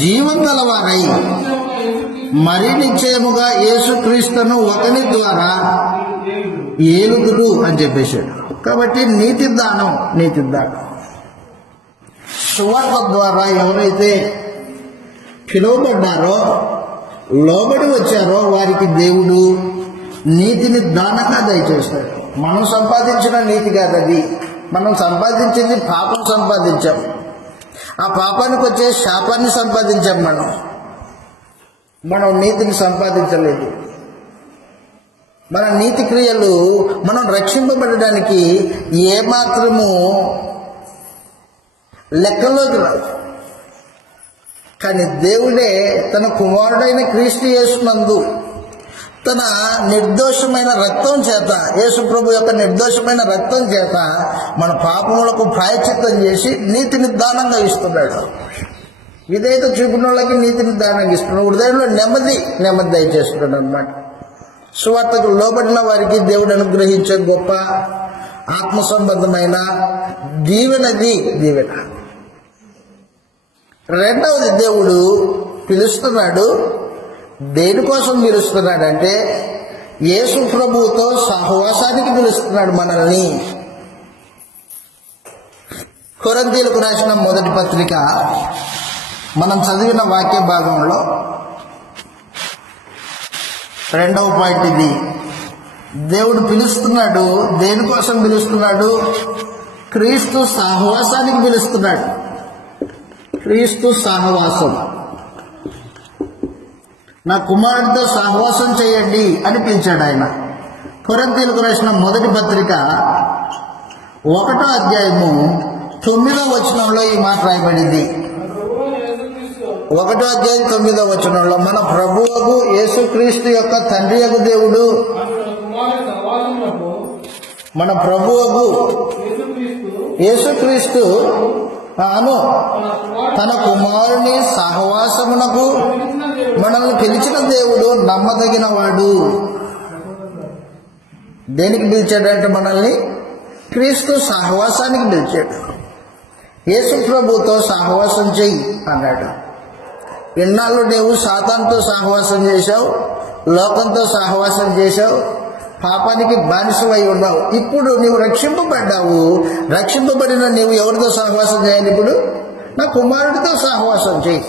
జీవం గలవారై మరి నిశ్చయముగా యేసుక్రీస్తును ఒకని ద్వారా ఏలుదురు అని చెప్పేశాడు. కాబట్టి నీతి దానం సువార్త ద్వారా ఎవరైతే పిలువబడ్డారో, లోబడి వచ్చారో వారికి దేవుడు నీతిని దానంగా దయచేస్తాడు. మనం సంపాదించిన నీతి కాదు అది. మనం సంపాదించింది పాపం సంపాదించాం. ఆ పాపానికి వచ్చే శాపాన్ని సంపాదించాం. మనం నీతిని సంపాదించలేదు. మన నీతి క్రియలు మనం రక్షింపబడడానికి ఏమాత్రము లెక్కలోకి రావు. కానీ దేవుడే తన కుమారుడైన క్రీస్తు యేసునందు తన నిర్దోషమైన రక్తం చేత, యేసు ప్రభు యొక్క నిర్దోషమైన రక్తం చేత మన పాపములకు ప్రాయశ్చిత్తం చేసి నీతిని దానంగా ఇస్తున్నాడు. విధేయత చూపిన వాళ్ళకి నీతిని దానంగా ఇస్తున్నాడు. హృదయంలో నెమ్మది దయచేస్తున్నాడు అన్నమాట. సువార్తకు లోబడిన వారికి దేవుడు అనుగ్రహించే గొప్ప ఆత్మ సంబంధమైన దీవెన. రెండవది, దేవుడు పిలుస్తున్నాడు. దేనికోసం పిలుస్తున్నాడంటే యేసు ప్రభువుతో సహవాసానికి పిలుస్తున్నాడు మనల్ని. కొరింథీయులకు రాసిన మొదటి పత్రిక మనం చదివిన వాక్య భాగంలో 2వ పాయింట్ ఇది. దేవుడు పిలుస్తున్నాడు. దేనికోసం పిలుస్తున్నాడు? క్రీస్తు సహవాసానికి పిలుస్తున్నాడు. క్రీస్తు సహవాసం, నా కుమారుడితో సహవాసం చేయండి అని పిలిచాడు ఆయన. కొరింథీయులకు రాసిన మొదటి పత్రిక 1వ అధ్యాయము 9వ వచనంలో ఈ మాట రాయబడింది. 1వ అధ్యాయం 9వ వచనంలో, మన ప్రభువుకు యేసుక్రీస్తు యొక్క తండ్రి యొక్క దేవుడు, మన ప్రభువుకు యేసుక్రీస్తు తన కుమారుని సహవాసమునకు మనల్ని పిలిచిన దేవుడు నమ్మదగిన వాడు. దేనికి పిలిచాడంటే మనల్ని క్రీస్తు సహవాసానికి పిలిచాడు. యేసు ప్రభుతో సహవాసం చెయ్యి అన్నాడు. ఇన్నాళ్ళు నీవు సాతానుతో సహవాసం చేశావు, లోకంతో సహవాసం చేశావు, పాపానికి బానిసవై ఉన్నావు. ఇప్పుడు నీవు రక్షింపబడ్డావు. రక్షింపబడిన నీవు ఎవరితో సహవాసం చేయాలి? ఇప్పుడు నా కుమారుడితో సహవాసం చేయి.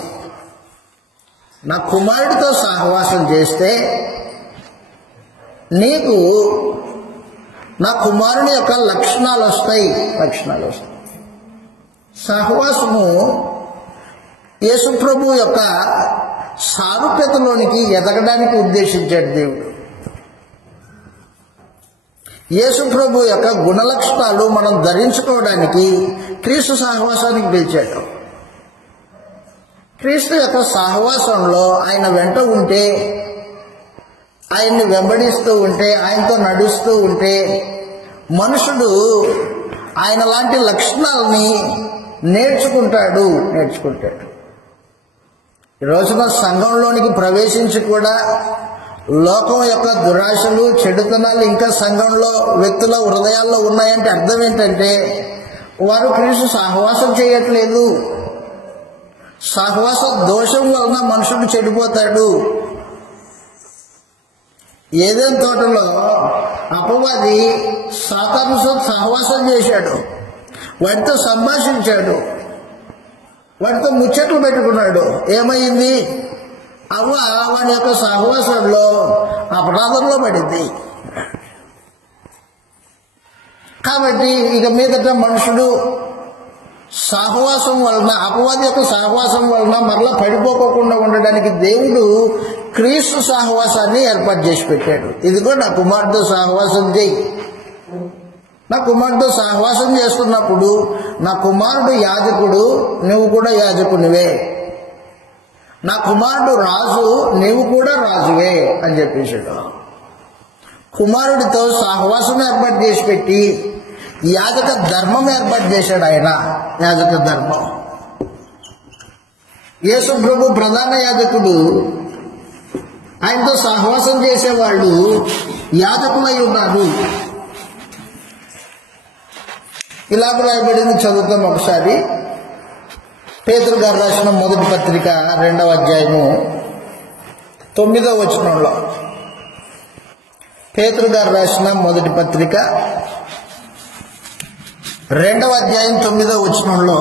నా కుమారుడితో సహవాసం చేస్తే నీకు నా కుమారుని యొక్క లక్షణాలు వస్తాయి. సహవాసము యేసు ప్రభు యొక్క సారూప్యతలోనికి ఎదగడానికి ఉద్దేశించాడు దేవుడు. యేసు ప్రభు యొక్క గుణలక్షణాలు మనం ధరించుకోవడానికి క్రీస్తు సహవాసానికి పిలిచాడు. క్రీస్తు యొక్క సహవాసంలో ఆయన వెంట ఉంటే, ఆయన్ని వెంబడిస్తూ ఉంటే, ఆయనతో నడుస్తూ ఉంటే మనుషుడు ఆయన లాంటి లక్షణాలని నేర్చుకుంటాడు. ఈ రోజున సంఘంలోనికి ప్రవేశించి కూడా లోకం యొక్క దురాశలు, చెడుతనాలు ఇంకా సంఘంలో వ్యక్తుల హృదయాల్లో ఉన్నాయంటే అర్థం ఏంటంటే వారు క్రీస్తు సహవాసం చేయట్లేదు. సహవాస దోషం వలన మనుషుడు చెడిపోతాడు. ఏదైనా తోటలో అపవాది సాతానుతో సహవాసం చేశాడు, వాటితో సంభాషించాడు, వాటితో ముచ్చట్లు పెట్టుకున్నాడు. ఏమైంది? అవ్వ వాడి యొక్క సహవాసంలో అపరాధంలో పడింది. కాబట్టి ఇక మీదట మనుషుడు సహవాసం వలన, అపవాది యొక్క సహవాసం వలన మరలా పడిపోకుండా ఉండడానికి దేవుడు క్రీస్తు సహవాసాన్ని ఏర్పాటు చేసి పెట్టాడు. ఇదిగో నా కుమారుడు సహవాసం చేయి. నా కుమారుడు సహవాసం చేస్తున్నప్పుడు నా కుమారుడు యాజకుడు, నువ్వు కూడా యాజకునివే. నా కుమారుడు రాజు, నీవు కూడా రాజువే అని చెప్పేశాడు. కుమారుడితో సహవాసం ఏర్పాటు చేసి పెట్టి యాజక ధర్మం ఏర్పాటు చేశాడు ఆయన. యాజక ధర్మం. యేసు ప్రభు ప్రధాన యాజకుడు, ఆయనతో సహవాసం చేసేవాళ్ళు యాజకులై ఉన్నారు. ఇలాగ రాయబడింది, చదువుతాం ఒకసారి. పేతురు గారు రాసిన మొదటి పత్రిక 2వ అధ్యాయము 9వ వచనంలో. పేతురు గారు రాసిన మొదటి పత్రిక 2వ అధ్యాయం 9వ వచనంలో,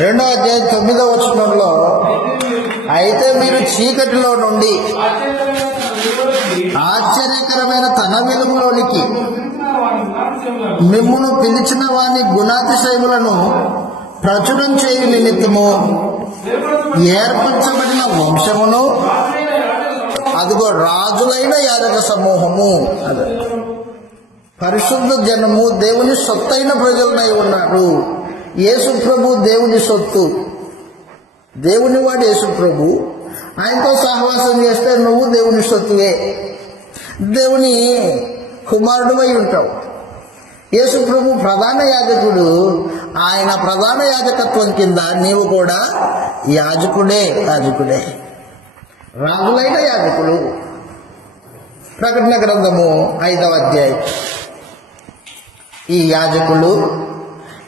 2వ అధ్యాయం 9వ వచనంలో, అయితే మీరు చీకటిలో నుండి ఆశ్చర్యకరమైన తన వెలుగులోనికి మిమ్మును పిలిచిన వాని గుణాతిశయములను ప్రచురం చేయు నిమిత్తము ఏర్పరచబడిన వంశమును, అదిగో రాజులైన యాజక సమూహము, అదే పరిశుద్ధ జనము, దేవుని సొత్తైన ప్రజలనై ఉన్నారు. యేసు ప్రభు దేవుని సొత్తు, దేవుని వాడు యేసు ప్రభు. ఆయనతో సహవాసం చేస్తే నువ్వు దేవుని సొత్తువే, దేవుని కుమారుడువై ఉంటావు. యేసు ప్రభు ప్రధాన యాజకుడు, ఆయన ప్రధాన యాజకత్వం కింద నీవు కూడా యాజకుడే. రాజులైన యాజకులు. ప్రకటన గ్రంథము 5వ అధ్యాయం. ఈ యాజకులు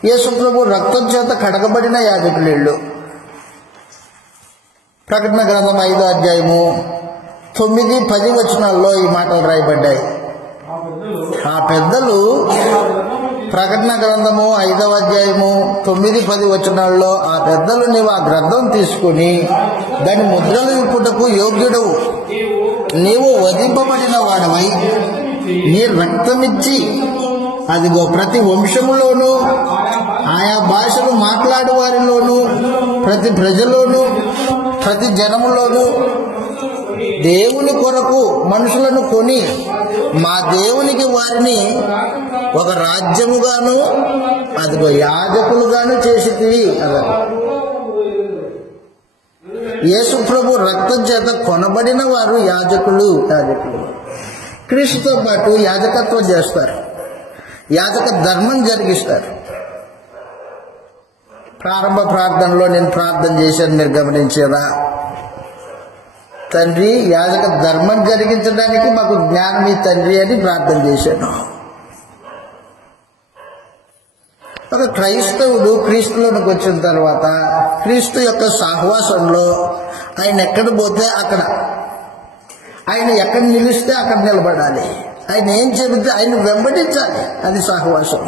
యేసు ప్రభు రక్తం చేత కడగబడిన యాజకులు వీళ్ళు. ప్రకటన గ్రంథం 5వ అధ్యాయము 9, 10 వచనాల్లో ఈ మాటలు రాయబడ్డాయి. ఆ పెద్దలు ప్రకటన గ్రంథము 5వ అధ్యాయము 9, 10 వచనాల్లో ఆ పెద్దలు నీవు ఆ గ్రంథం తీసుకుని దాని ముద్రలు విప్పుటకు యోగ్యుడవు, నీవు వధింపబడిన వాడవై నీ రక్తమిచ్చి, అదిగో ప్రతి వంశములోను, ఆయా భాషలు మాట్లాడు వారిలోను, ప్రతి ప్రజలోను, ప్రతి జనములోను దేవుని కొరకు మనుషులను కొని మా దేవునికి వారిని ఒక రాజ్యముగాను, అదిగో యాజకులుగాను చేసితివి. యేసు ప్రభు రక్తం చేత కొనబడిన వారు యాజకులు. క్రీస్తుతో పాటు యాజకత్వం చేస్తారు, యాజక ధర్మం జరిగిస్తారు. ప్రారంభ ప్రార్థనలో నేను ప్రార్థన చేశాను, మీరు గమనించేదా? తండ్రి, యాజక ధర్మం జరిగించడానికి మాకు జ్ఞానం ఈ తండ్రి అని ప్రార్థన చేశాను. ఒక క్రైస్తవుడు క్రీస్తులోనికి వచ్చిన తర్వాత క్రీస్తు యొక్క సహవాసంలో ఆయన ఎక్కడ పోతే అక్కడ, ఆయన ఎక్కడ నిలిస్తే అక్కడ నిలబడాలి. ఆయన ఏం చెబితే ఆయన వెంబడించాలి. అది సహవాసం.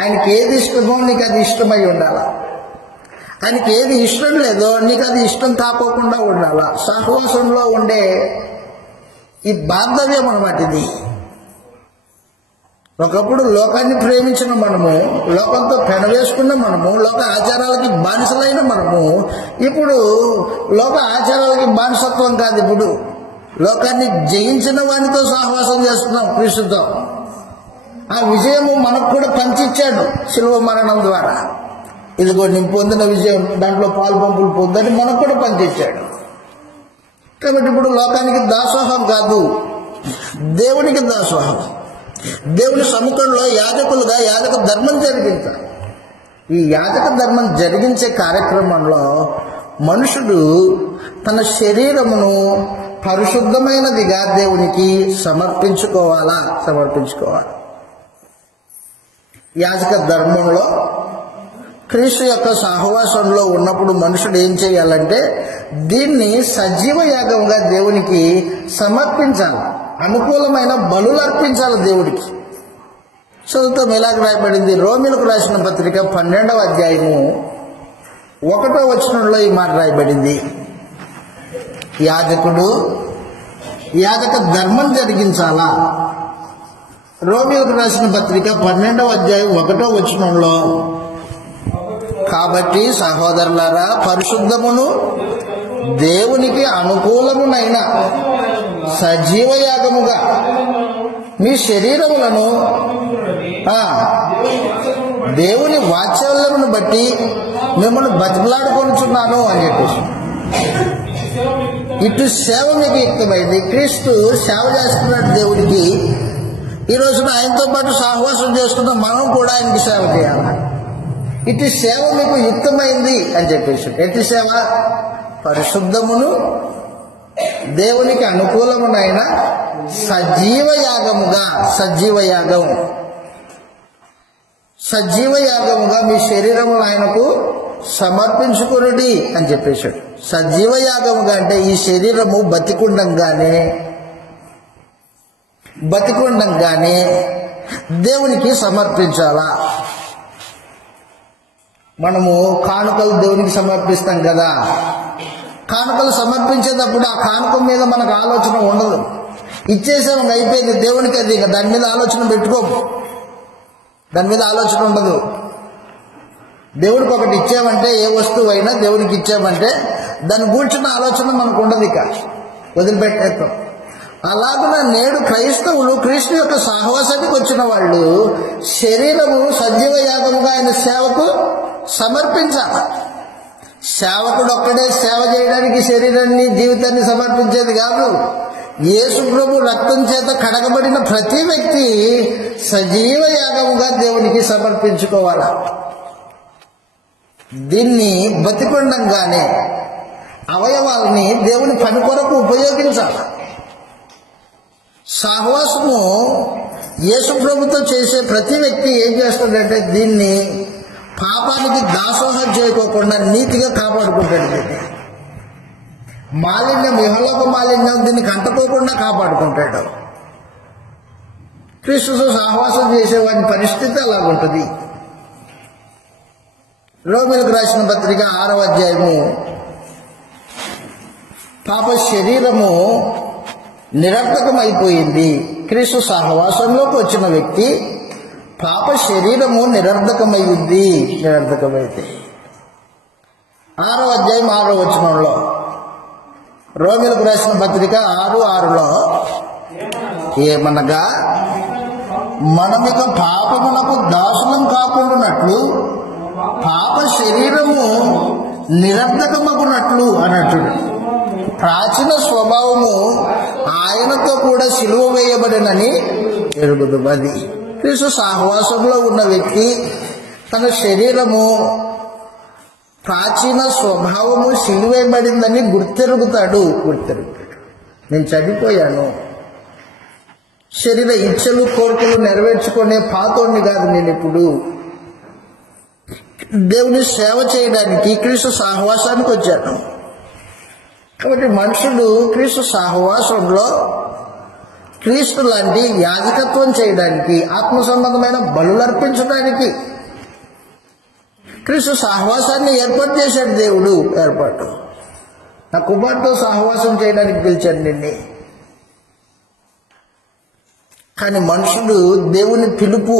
ఆయనకి ఏది ఇష్టమో నీకు అది ఇష్టమై ఉండాలా. ఆయనకి ఏది ఇష్టం లేదో నీకు అది ఇష్టం కాకోకుండా ఉండాలా. సహవాసంలో ఉండే ఈ బాంధవ్యం అన్నమాట ఇది. ఒకప్పుడు లోకాన్ని ప్రేమించిన మనము, లోకంతో పెనవేసుకున్న మనము, లోక ఆచారాలకి బానిసలైన మనము, ఇప్పుడు లోక ఆచారాలకి బానిసత్వం కాదు, ఇప్పుడు లోకాన్ని జయించిన వానితో సహవాసం చేస్తున్నాం క్రీస్తుతో. ఆ విజయము మనకు కూడా పంచిచ్చాడు శిలువ మరణం ద్వారా. ఇదిగో నేను పొందిన విజయం, దాంట్లో పాలు పంపులు పొందని మనకు కూడా పంచిచ్చాడు. కాబట్టి ఇప్పుడు లోకానికి దాసోహం కాదు, దేవునికి దాసోహం. దేవుని సముఖంలో యాజకులుగా యాజక ధర్మం జరిగించాలి. ఈ యాజక ధర్మం జరిగించే కార్యక్రమంలో మనుషుడు తన శరీరమును పరిశుద్ధమైనదిగా దేవునికి సమర్పించుకోవాలి. యాజక ధర్మంలో క్రీస్తు యొక్క సహవాసంలో ఉన్నప్పుడు మనుషుడు ఏం చేయాలంటే దీన్ని సజీవ యాగంగా దేవునికి సమర్పించాలి, అనుకూలమైన బలులు అర్పించాలి దేవుడికి. చదువుతాం ఎలాగ రాయబడింది. రోమిలకు రాసిన పత్రిక 12వ అధ్యాయము 1వ వచనంలో ఈ మాట రాయబడింది. యాజక ధర్మం జరిగించాలా. రోమిలకు రాసిన పత్రిక 12వ అధ్యాయం 1వ వచనంలో, కాబట్టి సహోదరులారా, పరిశుద్ధమును దేవునికి అనుకూలమునైన సజీవ యాగముగా మీ శరీరములను దేవుని వాత్సల్యమును బట్టి మిమ్మల్ని బతిమలాడుకొనుచున్నాను అని చెప్పేసి, ఇటు సేవ మీకు యుక్తమైంది. క్రీస్తు సేవ చేస్తున్నాడు దేవుడికి. ఈ రోజున ఆయనతో పాటు సహవాసం చేస్తున్న మనం కూడా ఆయనకి సేవ చేయాలి. ఇటు సేవ మీకు యుక్తమైంది అని చెప్పేసి, ఎట్టి సేవ? పరిశుద్ధమును దేవునికి అనుకూలమునైన సజీవ యాగముగా, సజీవ యాగముగా మీ శరీరమును ఆయనకు సమర్పించుకునుడి అని చెప్పేశాడు. సజీవ యాగముగా అంటే ఈ శరీరము బతికుండంగానే దేవునికి సమర్పించాలా. మనము కానుకలు దేవునికి సమర్పిస్తాం కదా. కానుకలు సమర్పించేటప్పుడు ఆ కానుక మీద మనకు ఆలోచన ఉండదు. ఇచ్చేసాము, అయిపోయింది దేవునికి, అది దాని మీద ఆలోచన పెట్టుకోము, దాని మీద ఆలోచన ఉండదు. దేవుడికి ఒకటి ఇచ్చామంటే, ఏ వస్తువు అయినా దేవుడికి ఇచ్చామంటే దాన్ని కూర్చున్న ఆలోచన మనకు ఉండదు, ఇక వదిలిపెట్టేస్తాం. అలాగున నేడు క్రైస్తవులు క్రీస్తు యొక్క సహవాసానికి వచ్చిన వాళ్ళు శరీరము సజీవ యాగముగా ఆయన సేవకు సమర్పించాలి. సేవకుడు ఒక్కడే సేవ చేయడానికి శరీరాన్ని, జీవితాన్ని సమర్పించేది కాదు. యేసు ప్రభు రక్తం చేత కడగబడిన ప్రతి వ్యక్తి సజీవ యాగముగా దేవునికి సమర్పించుకోవాలి. దీన్ని బతికొండంగానే అవయవాలని దేవుని పని కొరకు ఉపయోగించాలి. సహవాసము యేసు ప్రభుతో చేసే ప్రతి వ్యక్తి ఏం చేస్తాడంటే దీన్ని పాపానికి దాసోహం చేయకోకుండా నీతిగా కాపాడుకుంటాడు. దీన్ని మాలిన్యం, ఇహలోక మాలిన్యం దీనికి అంటుకోకుండా కాపాడుకుంటాడు. క్రీస్తుతో సహవాసం చేసేవాడి పరిస్థితి అలాగుంటుంది. రోమిలకు రాసిన పత్రిక 6వ అధ్యాయము, పాప శరీరము నిరర్థకమైపోయింది. క్రీస్తు సహవాసంలోకి వచ్చిన వ్యక్తి పాప శరీరము నిరర్థకమైంది. నిరర్థకమైతే 6వ అధ్యాయం 6వ వచనంలో, రోమిలకు రాసిన పత్రిక 6:6లో, ఏమనగా మనమిక పాపములకు దాసులం కాకుండానట్లు పాప శరీరము నిరర్థకమగునట్లు అన్నట్టు ప్రాచీన స్వభావము ఆయనతో కూడా సిలువ వేయబడినని ఎరుగుదు. అది క్రీస్తు సహవాసంలో ఉన్న వ్యక్తి తన శరీరము, ప్రాచీన స్వభావము సిలువేయబడిందని గుర్తెరుగుతాడు. నేను చనిపోయాను, శరీర ఇచ్చలు కోరికలు నెరవేర్చుకునే పాతోడిని కాదు నేను ఇప్పుడు. దేవుని సేవ చేయడానికి క్రీస్తు సహవాసానికి వచ్చాను. కాబట్టి మనుషుడు క్రీస్తు సహవాసంలో క్రీస్తు లాంటి యాజకత్వం చేయడానికి, ఆత్మ సంబంధమైన బలులు అర్పించడానికి క్రీస్తు సహవాసాన్ని ఏర్పాటు చేశాడు దేవుడు. నా కుమార్తెతో సహవాసం చేయడానికి పిలిచాడు నిన్ను. కానీ మనుషుడు దేవుని పిలుపు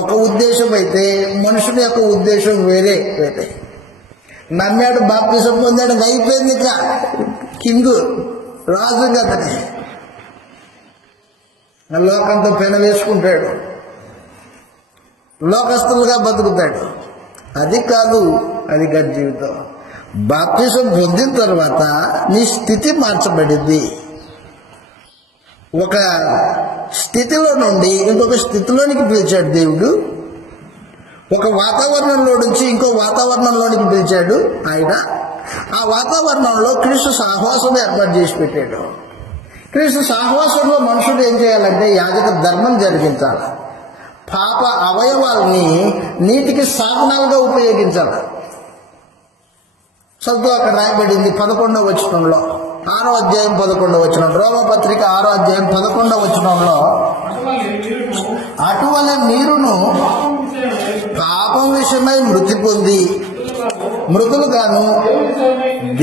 ఒక ఉద్దేశం అయితే మనుషుని యొక్క ఉద్దేశం వేరే. నమ్మాడు, బాప్తిసం పొందాడు, అయిపోయింది. ఇక కింగు రాజు కథని లోకంతో పెన వేసుకుంటాడు, లోకస్తులుగా బతుకుతాడు. అది కాదు జీవితం. బాప్తిసం పొందిన తర్వాత నీ స్థితి మార్చబడింది. ఒక స్థితిలో నుండి ఇంకొక స్థితిలోనికి పిలిచాడు దేవుడు. ఒక వాతావరణంలో నుంచి ఇంకో వాతావరణంలోనికి పిలిచాడు ఆయన. ఆ వాతావరణంలో క్రీస్తు సహవాసం ఏర్పాటు చేసి పెట్టాడు. క్రీస్తు సహవాసంలో మనుషుడు ఏం చేయాలంటే యాజక ధర్మం జరిగించాలి. పాప అవయవాల్ని నీటికి సాధనాలుగా ఉపయోగించాలి. చదువు అక్కడ రాయబడింది 11వ వచనంలో, 6వ అధ్యాయం 11వ వచనం, రోమపత్రిక 6వ అధ్యాయం 11వ వచనంలో, అటువలే మీరును పాపం విషయమై మృతి పొంది మృతులుగాను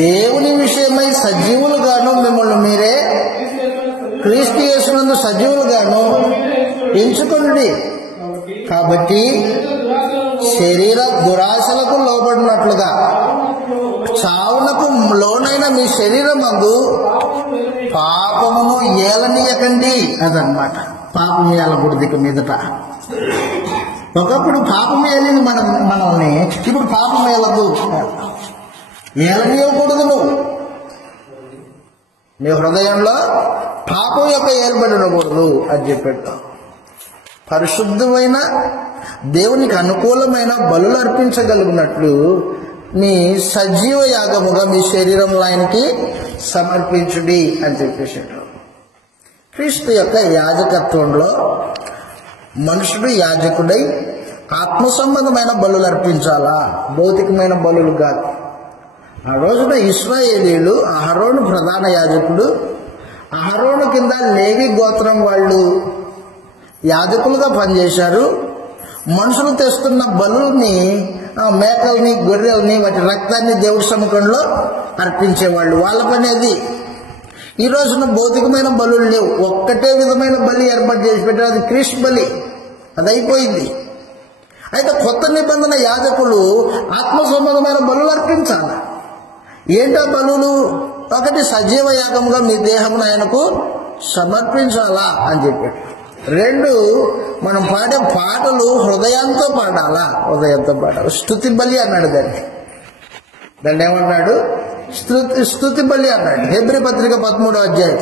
దేవుని విషయమై సజీవులుగాను మిమ్మల్ని మీరే క్రీస్తు యేసునందు సజీవులుగాను ఎంచుకొనుడి. కాబట్టి శరీర దురాశలకు లోబడినట్లుగా చావునకు లోనైన మీ శరీరమందు పాపమును ఏలనీయకండి. అదనమాట పాపం ఏలకూడదు మీదట. ఒకప్పుడు పాపం ఏలింది మనల్ని, ఇప్పుడు పాపం ఏలదు, ఏలనీయకూడదు. నువ్వు నీ హృదయంలో పాపం యొక్క ఏర్పడి ఉండకూడదు అని చెప్పాడు. పరిశుద్ధమైన దేవునికి అనుకూలమైన బలులు అర్పించగలిగినట్లు మీ సజీవ యాగముగా మీ శరీరంలో ఆయనకి సమర్పించుడి అని చెప్పేశాడు. క్రీస్తు యొక్క యాజకత్వంలో మనుషుడు యాజకుడై ఆత్మ సంబంధమైన బలులు అర్పించాలా, భౌతికమైన బలులు కాదు. ఆ రోజున ఇశ్రాయేలీయులు అహరోను ప్రధాన యాజకుడు, అహరోను కింద లేవి గోత్రం వాళ్ళు యాజకులుగా పనిచేశారు. మనుషులు తెస్తున్న బలుల్ని, మేకల్ని, గొర్రెల్ని, వాటి రక్తాన్ని దేవుడి సముఖంలో అర్పించేవాళ్ళు. వాళ్ళ పని అది. ఈ రోజున భౌతికమైన బలులు లేవు. ఒక్కటే విధమైన బలి ఏర్పాటు చేసి పెట్టారు, అది క్రీస్తు బలి. అది అయిపోయింది. అయితే కొత్త నిబంధన యాజకులు ఆత్మ సంబంధమైన బలులు అర్పించాలి. ఏంటో బలులు? ఒకటి, సజీవ యాగముగా మీ దేహమును ఆయనకు సమర్పించాలా అని చెప్పాడు. 2, మనం పాడే పాటలు హృదయంతో పాడాలా, హృదయంతో పాడాలి. స్తుతి బలి అన్నాడు దాన్ని ఏమన్నాడు? స్తుతి బలి అన్నాడు. హెబ్రీ పత్రిక 13వ అధ్యాయం,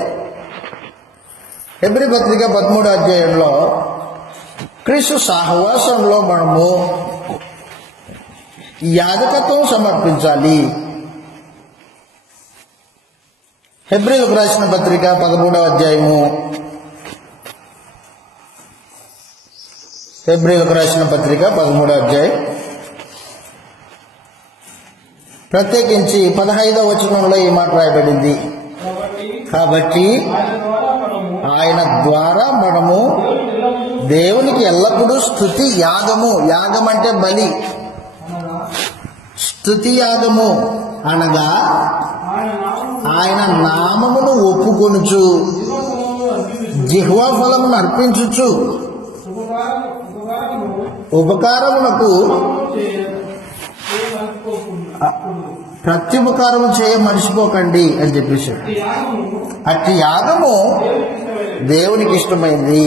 హెబ్రీ పత్రిక 13వ అధ్యాయంలో క్రీస్తు సహవాసంలో మనము యాజకత్వం సమర్పించాలి. హెబ్రీలకు రాసిన పత్రిక 13వ అధ్యాయము, హెబ్రీలకు రాసిన పత్రిక 13వ అధ్యాయం ప్రత్యేకించి 15వ వచనంలో ఈ మాట రాయబడింది. కాబట్టి ఆయన ద్వారా మనము దేవునికి ఎల్లప్పుడూ స్తుతి యాగము, యాగం అంటే బలి, స్తుతి యాగము అనగా ఆయన నామమును ఒప్పుకొనుచు జిహ్వా ఫలమును అర్పించుచు ఉపకారమునకు ప్రత్యుపకారము చేయ మర్చిపోకండి అని చెప్పేశాడు. అట్టి యాగము దేవునికి ఇష్టమైంది.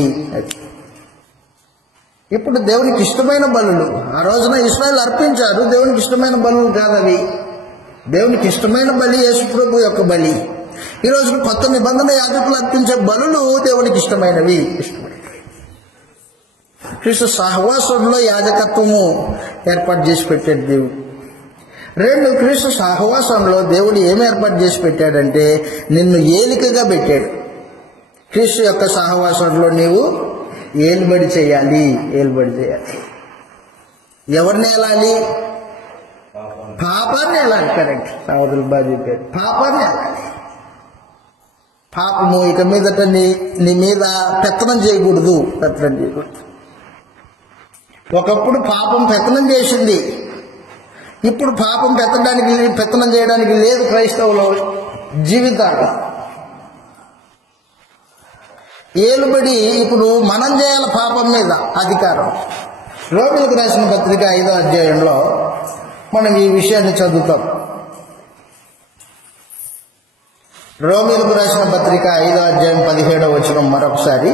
ఇప్పుడు దేవునికి ఇష్టమైన బలులు ఆ రోజున ఇశ్రాయేలు అర్పించారు. దేవునికి ఇష్టమైన బలులు కాదవి. దేవునికి ఇష్టమైన బలి యేసుప్రభు యొక్క బలి. ఈ రోజున కొత్త నిబంధన యాజకులు అర్పించే బలులు దేవునికి ఇష్టమైనవి. క్రీస్తు సహవాసంలో యాజకత్వము ఏర్పాటు చేసి పెట్టాడు దేవుడు. 2, క్రీస్తు సహవాసంలో దేవుడు ఏమి ఏర్పాటు చేసి పెట్టాడంటే నిన్ను ఏలికగా పెట్టాడు. క్రీస్తు యొక్క సహవాసంలో నీవు ఏలుబడి చేయాలి. ఎవరిని ఏలాలి? పాపాన్ని ఏలాలి. కరెక్ట్, సహోదరులు బాగా చెప్పారు. పాపాన్ని ఏలాలి. పాపము ఇక మీదట నీ మీద పెత్తనం చేయకూడదు. ఒకప్పుడు పాపం పెత్తనం చేసింది, ఇప్పుడు పాపం పెత్తనం చేయడానికి లేదు క్రైస్తవుల జీవితాలు. ఏలుబడి ఇప్పుడు మనం చేయాలి పాపం మీద అధికారం. రోమీయులకు రాసిన పత్రిక 5వ అధ్యాయంలో మనం ఈ విషయాన్ని చదువుతాం. రోమీయులకు రాసిన పత్రిక 5వ అధ్యాయం 17వ వచనం మరొకసారి,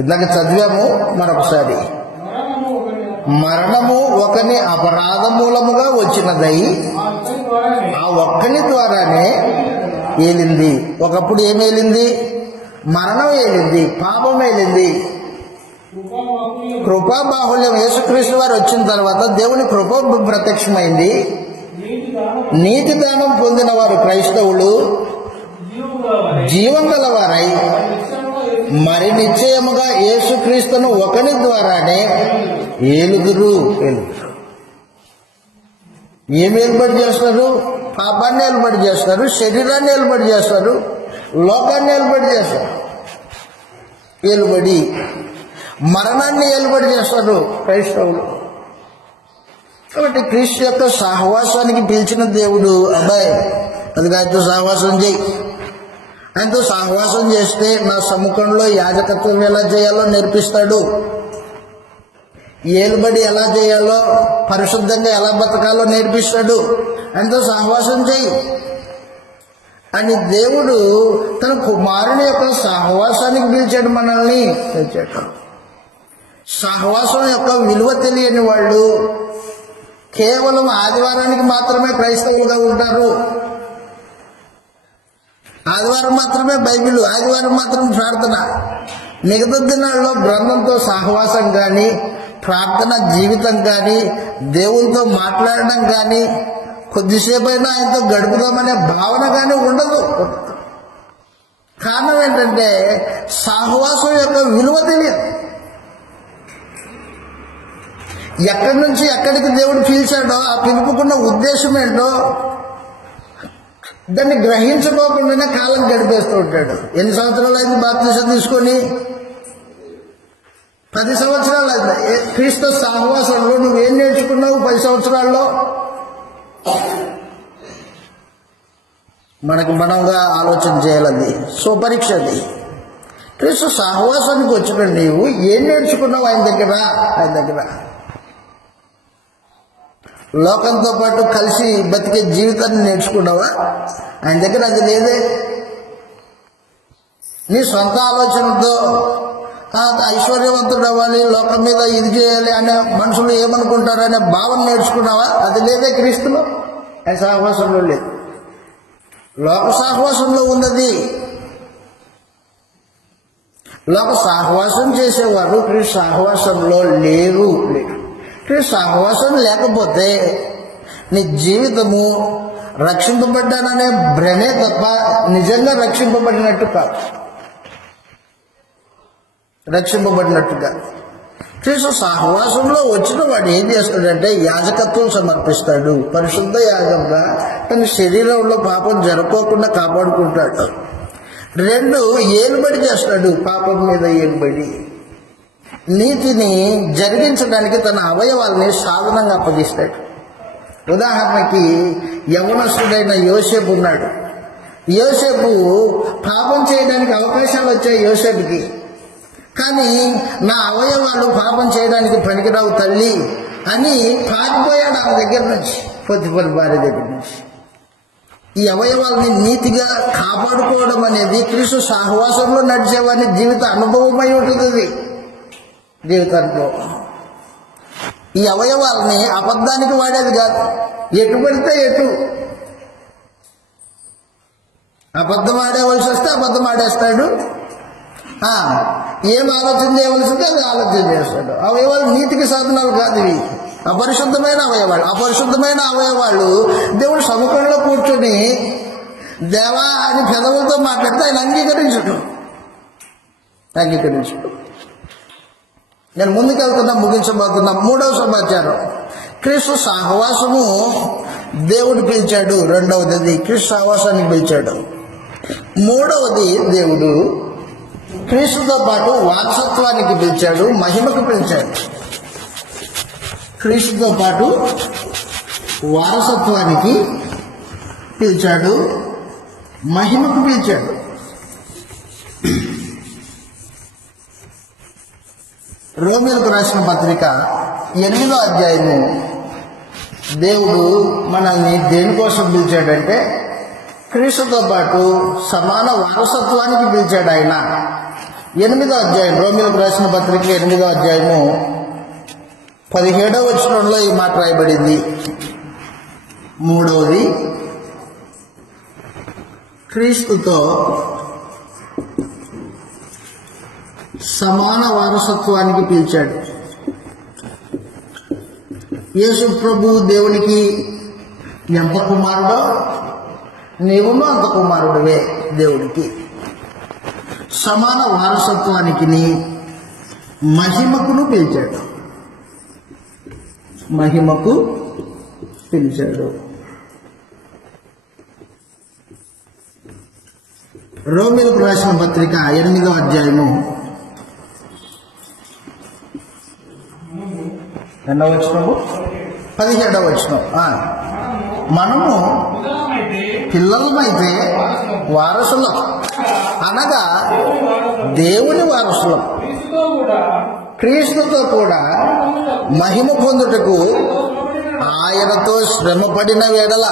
ఇందాక చదివాము, మరొకసారి. మరణము ఒకని అపరాధ మూలముగా వచ్చినదై ఆ ఒక్కని ద్వారానే ఏలింది. ఒకప్పుడు ఏమేలింది? మరణం ఏలింది, పాపం ఏలింది. కృపా బాహుల్యం యేసుక్రీస్తు వారు వచ్చిన తర్వాత దేవుని కృప ప్రత్యక్షమైంది. నీతి దానం పొందిన వారు క్రైస్తవులు జీవం గలవారై మరి నిశ్చయముగా యేసుక్రీస్తును ఒకని ద్వారానే ఏలుగురు. ఏమి ఏలుబడి చేస్తారు? పాపాన్ని ఏలుబడి చేస్తారు, శరీరాన్ని ఏలుబడి చేస్తారు, లోకాన్ని ఏలుబడి చేస్తారు. ఏలుబడి మరణాన్ని ఏలుబడి చేస్తారు క్రైస్తవులు. కాబట్టి క్రీస్తు యొక్క సహవాసానికి పిలిచిన దేవుడు, అబ్బాయి అది ఆయనతో సహవాసం చేయి, ఆయనతో సహవాసం చేస్తే నా సముఖంలో యాజకత్వం ఎలా చేయాలో నేర్పిస్తాడు, ఏలుబడి ఎలా చేయాలో, పరిశుద్ధంగా ఎలా బతకాలో నేర్పిస్తాడు. ఆయనతో సహవాసం చేయి అని దేవుడు తన కుమారుని యొక్క సహవాసానికి పిలిచాడు, మనల్ని పిలిచాడు. సహవాసం యొక్క విలువ తెలియని వాళ్ళు కేవలం ఆదివారానికి మాత్రమే క్రైస్తవులుగా ఉంటారు. ఆదివారం మాత్రమే బైబిల్, ఆదివారం మాత్రం ప్రార్థన. మిగతా దినాల్లో గ్రంథంతో సహవాసం కానీ, ప్రార్థన జీవితం కానీ, దేవునితో మాట్లాడడం కానీ, కొద్దిసేపు అయినా ఆయనతో గడుపుదామనే భావన కానీ ఉండదు. కారణం ఏంటంటే సహవాసం యొక్క విలువ తెలియదు. ఎక్కడి నుంచి ఎక్కడికి దేవుడు పిలిచాడో, ఆ పిలుపుకున్న ఉద్దేశం ఏంటో దాన్ని గ్రహించుకోకుండానే కాలం గడిపేస్తూ ఉంటాడు. ఎన్ని సంవత్సరాలు అయింది బాప్తిసం తీసుకొని? 10 సంవత్సరాలు అయింది. క్రీస్తు సహవాసంలో నువ్వేం నేర్చుకున్నావు 10 సంవత్సరాల్లో? మనంగా ఆలోచన చేయాలి. స్వపరీక్ష అది. క్రీస్తు సహవాసానికి వచ్చిన నీవు ఏం నేర్చుకున్నావు ఆయన దగ్గర? లోకంతో పాటు కలిసి బతికే జీవితాన్ని నేర్చుకున్నావా? ఆయన దగ్గర అది లేదే. నీ సొంత ఆలోచనతో ఐశ్వర్యవంతుడు అవ్వాలి, లోకం మీద ఇది చేయాలి అనే మనుషులు ఏమనుకుంటారు అనే భావన నేర్చుకున్నావా? అది లేదే క్రీస్తులో. ఆయన సహవాసంలో లేదు. లోక సహవాసంలో ఉన్నది. లోక సహవాసం చేసేవారు క్రీస్తు సహవాసంలో లేరు. క్రీస్తు సహవాసం లేకపోతే నీ జీవితము రక్షింపబడ్డాననే భ్రమే తప్ప నిజంగా రక్షింపబడినట్టు కాదు. రక్షింపబడినట్టుగా క్రీస్తు సహవాసంలో వచ్చిన వాడు ఏం చేస్తాడంటే యాజకత్వం సమర్పిస్తాడు. పరిశుద్ధ యాగంగా తన శరీరంలో పాపం జరగకుండా కాపాడుకుంటాడు. 2 ఏలుబడి చేస్తాడు, పాపం మీద ఏలుబడి. నీతిని జరిగించడానికి తన అవయవాల్ని సాధనంగా అప్పగిస్తాడు. ఉదాహరణకి యవనస్తుడైన యోసేపు ఉన్నాడు. యోసేపు పాపం చేయడానికి అవకాశాలు వచ్చాయి యోసేపుకి. కానీ నా అవయవాలు పాపం చేయడానికి పనికిరావు తల్లి అని పారిపోయాడు ఆమె దగ్గర నుంచి, పొత్తిఫర్ భార్య దగ్గర నుంచి. ఈ అవయవాల్ని నీతిగా కాపాడుకోవడం అనేది క్రీస్తు సహవాసంలో నడిచేవాడిని జీవిత అనుభవమై ఉంటుంది. జీవితానుభవం. ఈ అవయవాల్ని అబద్ధానికి వాడేది కాదు. ఎటు పడితే ఎటు అబద్ధం ఆడేవలసి వస్తే అబద్ధం ఆడేస్తాడు. ఏం ఆలోచన చేయవలసి ఉంటే అది ఆలోచన చేస్తాడు. అవయవాలు నీతికి సాధనాలు కాదు ఇవి, అపరిశుద్ధమైన అవయవాళ్ళు. అపరిశుద్ధమైన అవయవాళ్ళు దేవుడు సముఖంలో కూర్చొని దేవా అని పెదవులతో మాట్లాడితే ఆయన అంగీకరించడు. నేను ముగించబోతున్నా. 3వ సమాచారం, క్రీస్తు సహవాసము దేవుడు పిలిచాడు. 2వది క్రీస్తు సహవాసానికి పిలిచాడు. 3వది దేవుడు క్రీస్తుతో పాటు వారసత్వానికి పిలిచాడు, మహిమకు పిలిచాడు. క్రీస్తుతో పాటు వారసత్వానికి పిలిచాడు, మహిమకు పిలిచాడు. రోమీయులకు రాసిన పత్రిక 8వ అధ్యాయము దేవుడు మనల్ని దేనికోసం పిలిచాడంటే క్రీస్తుతో పాటు సమాన వారసత్వానికి పిలిచాడు ఆయన. 8వ అధ్యాయం, రోమీయులకు రాసిన పత్రిక 8వ అధ్యాయము 17వ వచనంలో ఈ మాట రాయబడింది. 3వది క్రీస్తుతో సమాన వారసత్వానికి పిలిచాడు. యేసు ప్రభు దేవునికి ఎంత కుమారుడో నీవును అంత కుమారుడివే దేవుడికి. సమాన వారసత్వానికి మహిమకును పిలిచాడు. మహిమకు పిలిచాడు. రోమీలకు రాసిన పత్రిక 8వ అధ్యాయము 17వ వచనం. మనము పిల్లలమైతే వారసులం, అనగా దేవుని వారసులం, క్రీస్తుతో కూడా మహిమ పొందుటకు ఆయనతో శ్రమపడిన వేళల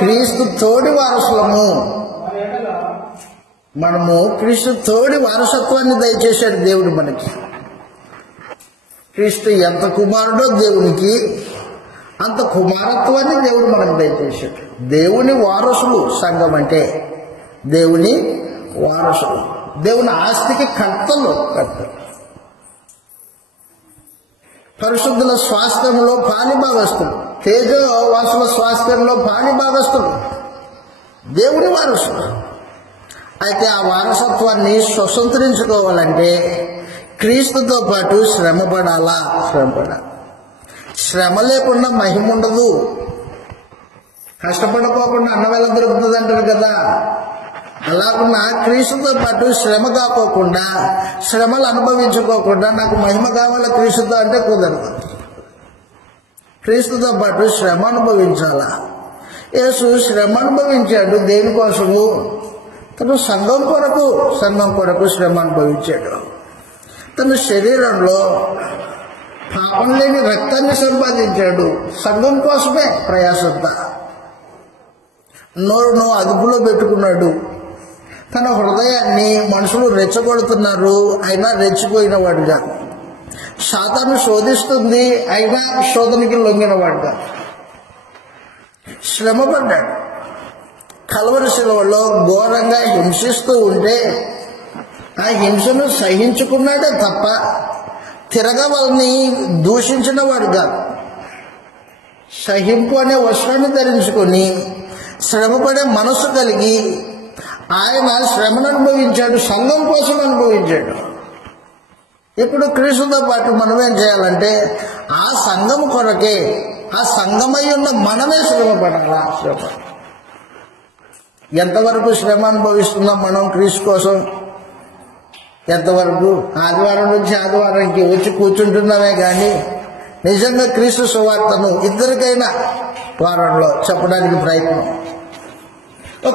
క్రీస్తు తోడి వారసులము. మనము క్రీస్తు తోడి వారసత్వాన్ని దయచేశాడు దేవుడు మనకి. క్రీస్తు ఎంత కుమారుడో దేవునికి అంత కుమారత్వాన్ని దేవుడు మనకు దయచేశాడు. దేవుని వారసులు సంఘం అంటే, దేవుని వారసులు, దేవుని ఆస్తికి కర్తలు. పరిశుద్ధుల స్వాస్థ్యంలో పాలిభాగస్తులు, తేజోవాసుల స్వాస్థ్యంలో పాలిభాగస్తులు, దేవుని వారసులు. అయితే ఆ వారసత్వాన్ని స్వతంత్రించుకోవాలంటే క్రీస్తుతో పాటు శ్రమపడాలా. శ్రమ లేకుండా మహిమ ఉండదు. కష్టపడుకోకుండా అన్నవేళ దొరుకుతుంది అంటారు కదా, అలాగున్నా క్రీస్తుతో పాటు శ్రమ కాకోకుండా, శ్రమలు అనుభవించుకోకుండా నాకు మహిమ కావాలా క్రీస్తుతో అంటే కుదరదు. క్రీస్తుతో పాటు శ్రమ అనుభవించాలా. యేసు శ్రమ అనుభవించాడు. దేనికోసము? తన సంఘం కొరకు శ్రమ అనుభవించాడు. తన శరీరంలో పాపం లేని రక్తాన్ని సంపాదించాడు. సంఘం కోసమే ప్రయాసంతా. నోరును అదుపులో పెట్టుకున్నాడు. తన హృదయాన్ని మనుషులు రెచ్చగొడుతున్నారు, అయినా రెచ్చిపోయిన వాడుగా. సాతాను శోధిస్తుంది, అయినా శోధనకి లొంగిన వాడుగా శ్రమపడ్డాడు. కల్వరి శిలువలో ఘోరంగా హింసిస్తూ ఉంటే ఆ హింసను సహించుకున్నాడే తప్ప తిరగవల్ని దూషించిన వాడు కాదు. సహింపు అనే వస్త్రాన్ని ధరించుకొని శ్రమపడే మనసు కలిగి ఆయన శ్రమను అనుభవించాడు, సంఘం కోసం అనుభవించాడు. ఇప్పుడు క్రీస్తుతో పాటు మనం ఏం చేయాలంటే ఆ సంఘం కొరకే, ఆ సంఘమై ఉన్న మనమే శ్రమపడాలా. ఎంతవరకు శ్రమ అనుభవిస్తున్నాం మనం క్రీస్తు కోసం? ఎంతవరకు? ఆదివారం నుంచి ఆదివారానికి వచ్చి కూర్చుంటున్నామే కానీ నిజంగా క్రీస్తు సువార్తను ఇద్దరికైనా వారంలో చెప్పడానికి ప్రయత్నం,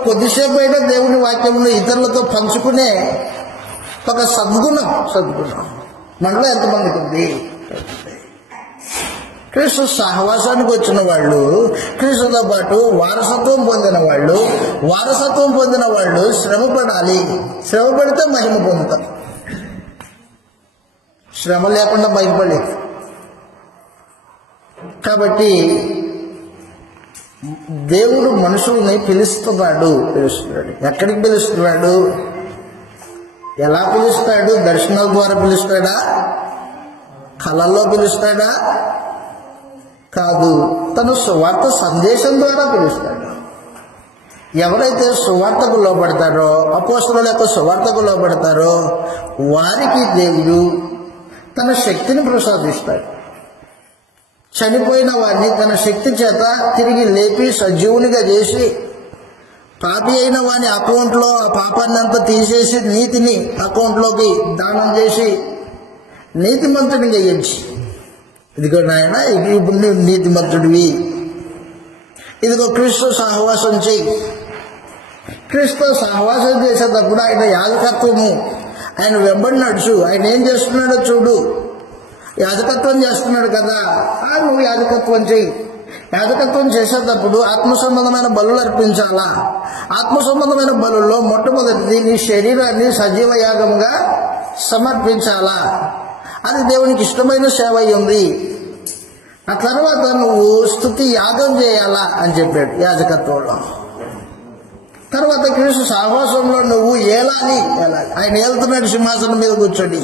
కొద్దిసేపు అయినా దేవుని వాక్యమును ఇతరులతో పంచుకునే ఒక సద్గుణం మనలో ఎంతమందికి ఉంది? క్రీస్తు సహవాసానికి వచ్చిన వాళ్ళు, క్రీస్తుతో పాటు వారసత్వం పొందిన వాళ్ళు శ్రమపడాలి. శ్రమ పడితే మహిమ పొందుతారు. శ్రమ లేకుండా మహిమపడలేదు. కాబట్టి దేవుడు మనుషుల్ని పిలుస్తున్నాడు. ఎక్కడికి పిలుస్తున్నాడు? ఎలా పిలుస్తాడు? దర్శనాల ద్వారా పిలుస్తాడా? కళల్లో పిలుస్తాడా? కాదు, తను సువార్త సందేశం ద్వారా పిలుస్తాడు. ఎవరైతే సువార్తకు లోబడతారో, అపోస్తలుల యొక్క సువార్తకు లోబడతారో వారికి దేవుడు తన శక్తిని ప్రసాదిస్తాడు. చనిపోయిన వారిని తన శక్తి చేత తిరిగి లేపి సజీవునిగా చేసి, పాపి అయిన వాని అకౌంట్లో ఆ పాపాన్ని అంతా తీసేసి నీతిని అకౌంట్లోకి దానం చేసి నీతిమంతునిగా చేయించి, ఇదిగో నాయన ఇప్పుడు నువ్వు నీతిమంతుడివి, ఇదిగో క్రీస్తు సహవాసం చెయ్యి. క్రీస్తు సహవాసం చేసేటప్పుడు ఆయన యాజకత్వము, ఆయన వెంబడి నడుచు, ఆయన ఏం చేస్తున్నాడో చూడు. యాజకత్వం చేస్తున్నాడు కదా, నువ్వు యాజకత్వం చెయ్యి. యాజకత్వం చేసేటప్పుడు ఆత్మ సంబంధమైన బలులు అర్పించాలా. ఆత్మ సంబంధమైన బలుల్లో మొట్టమొదటిది నీ శరీరాన్ని సజీవ యాగంగా సమర్పించాలా. అది దేవునికి ఇష్టమైన సేవ ఉంది. ఆ తర్వాత నువ్వు స్తుతి యాగం చేయాలా అని చెప్పాడు యాజకత్వంలో. తర్వాత క్రీస్తు సహవాసంలో నువ్వు ఏలాలి. ఆయన ఏలుతున్నాడు సింహాసనం మీద కూర్చొని.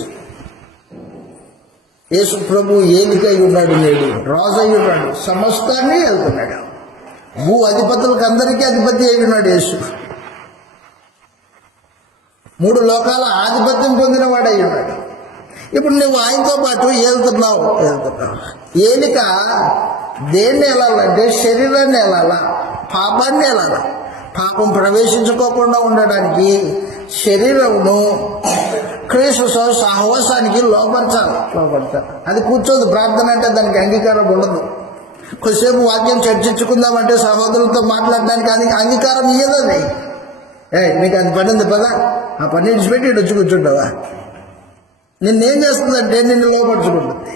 యేసు ప్రభు ఏలికై ఉన్నాడు, నేడు రాజు అయి ఉన్నాడు, సమస్తాన్ని వెళ్తున్నాడు. భూ అధిపతులకు అందరికీ అధిపతి అయి ఉన్నాడు యేసు. 3 లోకాల ఆధిపత్యం పొందిన వాడై ఉన్నాడు. ఇప్పుడు నువ్వు ఆయనతో పాటు వెళ్తున్నావు. ఏలిక దేన్ని వెళ్ళాలంటే శరీరాన్ని వెళ్ళాలా, పాపాన్ని వెళ్ళాలా. పాపం ప్రవేశించుకోకుండా ఉండడానికి శరీరమును క్రీస్తు సహవాసానికి లోపరచాలి. అది కూర్చోదు. ప్రార్థన అంటే దానికి అంగీకారం ఉండదు. కొద్దిసేపు వాక్యం చర్చించుకుందామంటే సహోదరులతో మాట్లాడడానికి అది అంగీకారం ఇయ్యదు. అది నీకు అది పని ఉంది పదా, ఆ పని విడిచిపెట్టి ఇటు వచ్చి కూర్చుంటావా? నిన్నేం చేస్తుందంటే నిన్ను లోపరుచుకుంటుంది.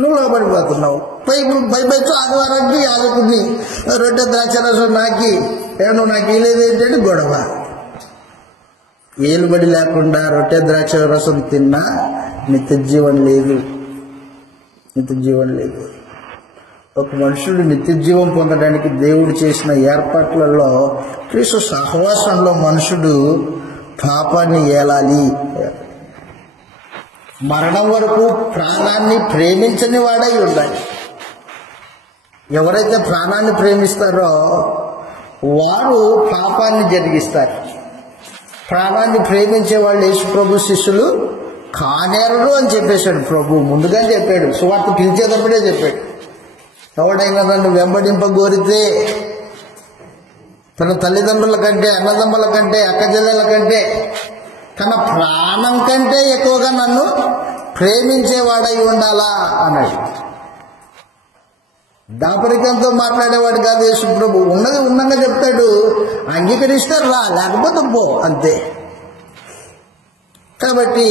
నువ్వు లోపడిపోతున్నావు. పైపెచ్చు ఆదివారానికి యాజకుడిని రొట్టె ద్రాక్షరసం నాకి నువ్వు నాకు ఇలేదు ఏంటంటే గొడవ. ఏలుబడి లేకుండా రొట్టె ద్రాక్ష రసం తిన్నా నిత్య జీవం లేదు. నిత్య జీవం లేదు. ఒక మనుషుడు నిత్య జీవం పొందడానికి దేవుడు చేసిన ఏర్పాట్లలో క్రీస్తు సహవాసంలో మనుషుడు పాపాన్ని ఏలాలి. మరణం వరకు ప్రాణాన్ని ప్రేమించని వాడై ఉండాలి. ఎవరైతే ప్రాణాన్ని ప్రేమిస్తారో వారు పాపాన్ని జరిగిస్తారు. ప్రాణాన్ని ప్రేమించే వాళ్ళు యేసు ప్రభు శిష్యులు కానేరరు అని చెప్పేశాడు ప్రభు. ముందుగా చెప్పాడు, సువార్త పిలిచేటప్పుడే చెప్పాడు. ఎవడైనా నన్ను వెంబడింపగోరితే తన తల్లిదండ్రుల కంటే, అన్నదమ్ముల కంటే, అక్కచెల్లెల కంటే, తన ప్రాణం కంటే ఎక్కువగా నన్ను ప్రేమించేవాడై ఉండాలా అన్నాడు. దాపరికంతో మాట్లాడేవాడు కాదు యేసు ప్రభు. ఉన్నది ఉన్నంగా చెప్తాడు. అంగీకరిస్తారు రా, లేకపోతే పో, అంతే. కాబట్టి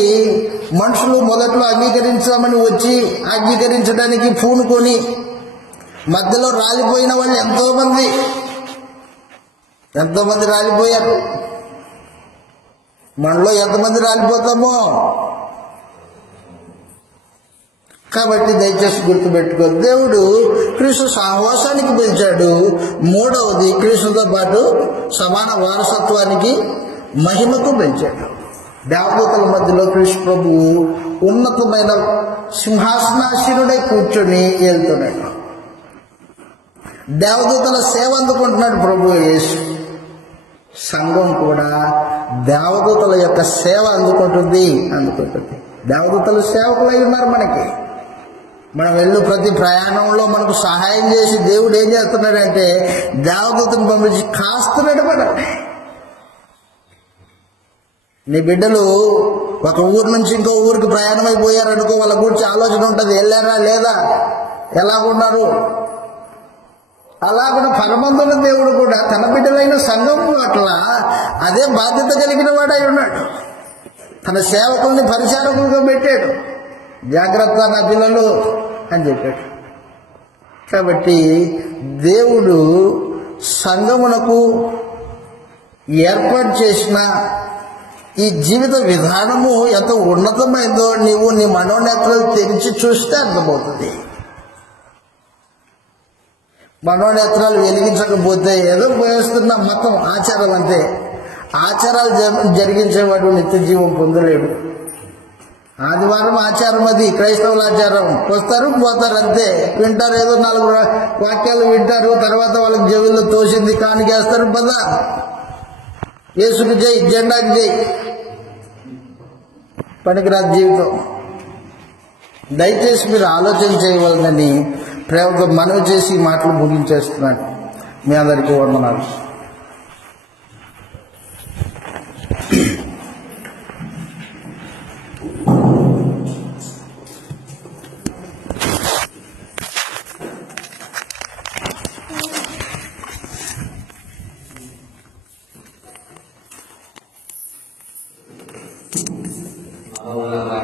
మనుషులు మొదట్లో అంగీకరించామని వచ్చి అంగీకరించడానికి పూనుకొని మధ్యలో రాలిపోయిన వాళ్ళు ఎంతోమంది రాలిపోయారు. మనలో ఎంతమంది రాలిపోతామో. కాబట్టి దయచేసి గుర్తుపెట్టుకో, దేవుడు క్రీస్తు సహవాసానికి పిలిచాడు. 3వది క్రీస్తుతో పాటు సమాన వారసత్వానికి, మహిమకు పెంచాడు. దేవదూతల మధ్యలో క్రీస్తు ప్రభువు ఉన్నతమైన సింహాసనాసీనుడై కూర్చొని వెళ్తున్నాడు. దేవదూతల సేవ అందుకుంటున్నాడు ప్రభు యేసు. సంఘం కూడా దేవదూతల యొక్క సేవ అందుకుంటుంది. దేవదూతలు సేవకులై ఉన్నారు మనకి. మనం వెళ్ళు ప్రతి ప్రయాణంలో మనకు సహాయం చేసి దేవుడు ఏం చేస్తున్నాడంటే దేవదూతను పంపించి కాస్తున్నాడు మనల్ని. నీ బిడ్డలు ఒక ఊరు నుంచి ఇంకో ఊరికి ప్రయాణం అయిపోయారనుకో, వాళ్ళ గురించి ఆలోచన ఉంటుంది. వెళ్ళారా లేదా, ఎలాగున్నారు. అలాగ పరమందుల దేవుడు కూడా తన బిడ్డలైన సంఘం పట్ల అదే బాధ్యత కలిగిన వాడై ఉన్నాడు. తన సేవకుల్ని పరిచారకులుగా పెట్టాడు. జాగ్రత్త నా పిల్లలు అని చెప్పాడు. కాబట్టి దేవుడు సంఘమునకు ఏర్పాటు చేసిన ఈ జీవిత విధానము ఎంత ఉన్నతమైందో నీవు నీ మనోనేత్రాలు తెరిచి చూస్తే అర్థమవుతుంది. మనోనేత్రాలు వెలిగించకపోతే ఏదో పోయేస్తున్న మతం ఆచారాలు అంతే. ఆచారాలు జరిగించేవాడు నిత్య జీవం పొందలేడు. ఆదివారం ఆచారం, అది క్రైస్తవుల ఆచారం. వస్తారు పోతారు అంతే. వింటారు, ఏదో 4 వాక్యాలు వింటారు. తర్వాత వాళ్ళకి చెవుల్లో తోసింది కానికేస్తారు. పదా యేసుకి జై, జెండాకి జై. పనికిరాదు జీవితం. దయచేసి మీరు ఆలోచన చేయవలనని ప్రేమతో మనవి చేసి మాటలు ముగించేస్తున్నాడు. మీ అందరికీ వందనాలు. Allah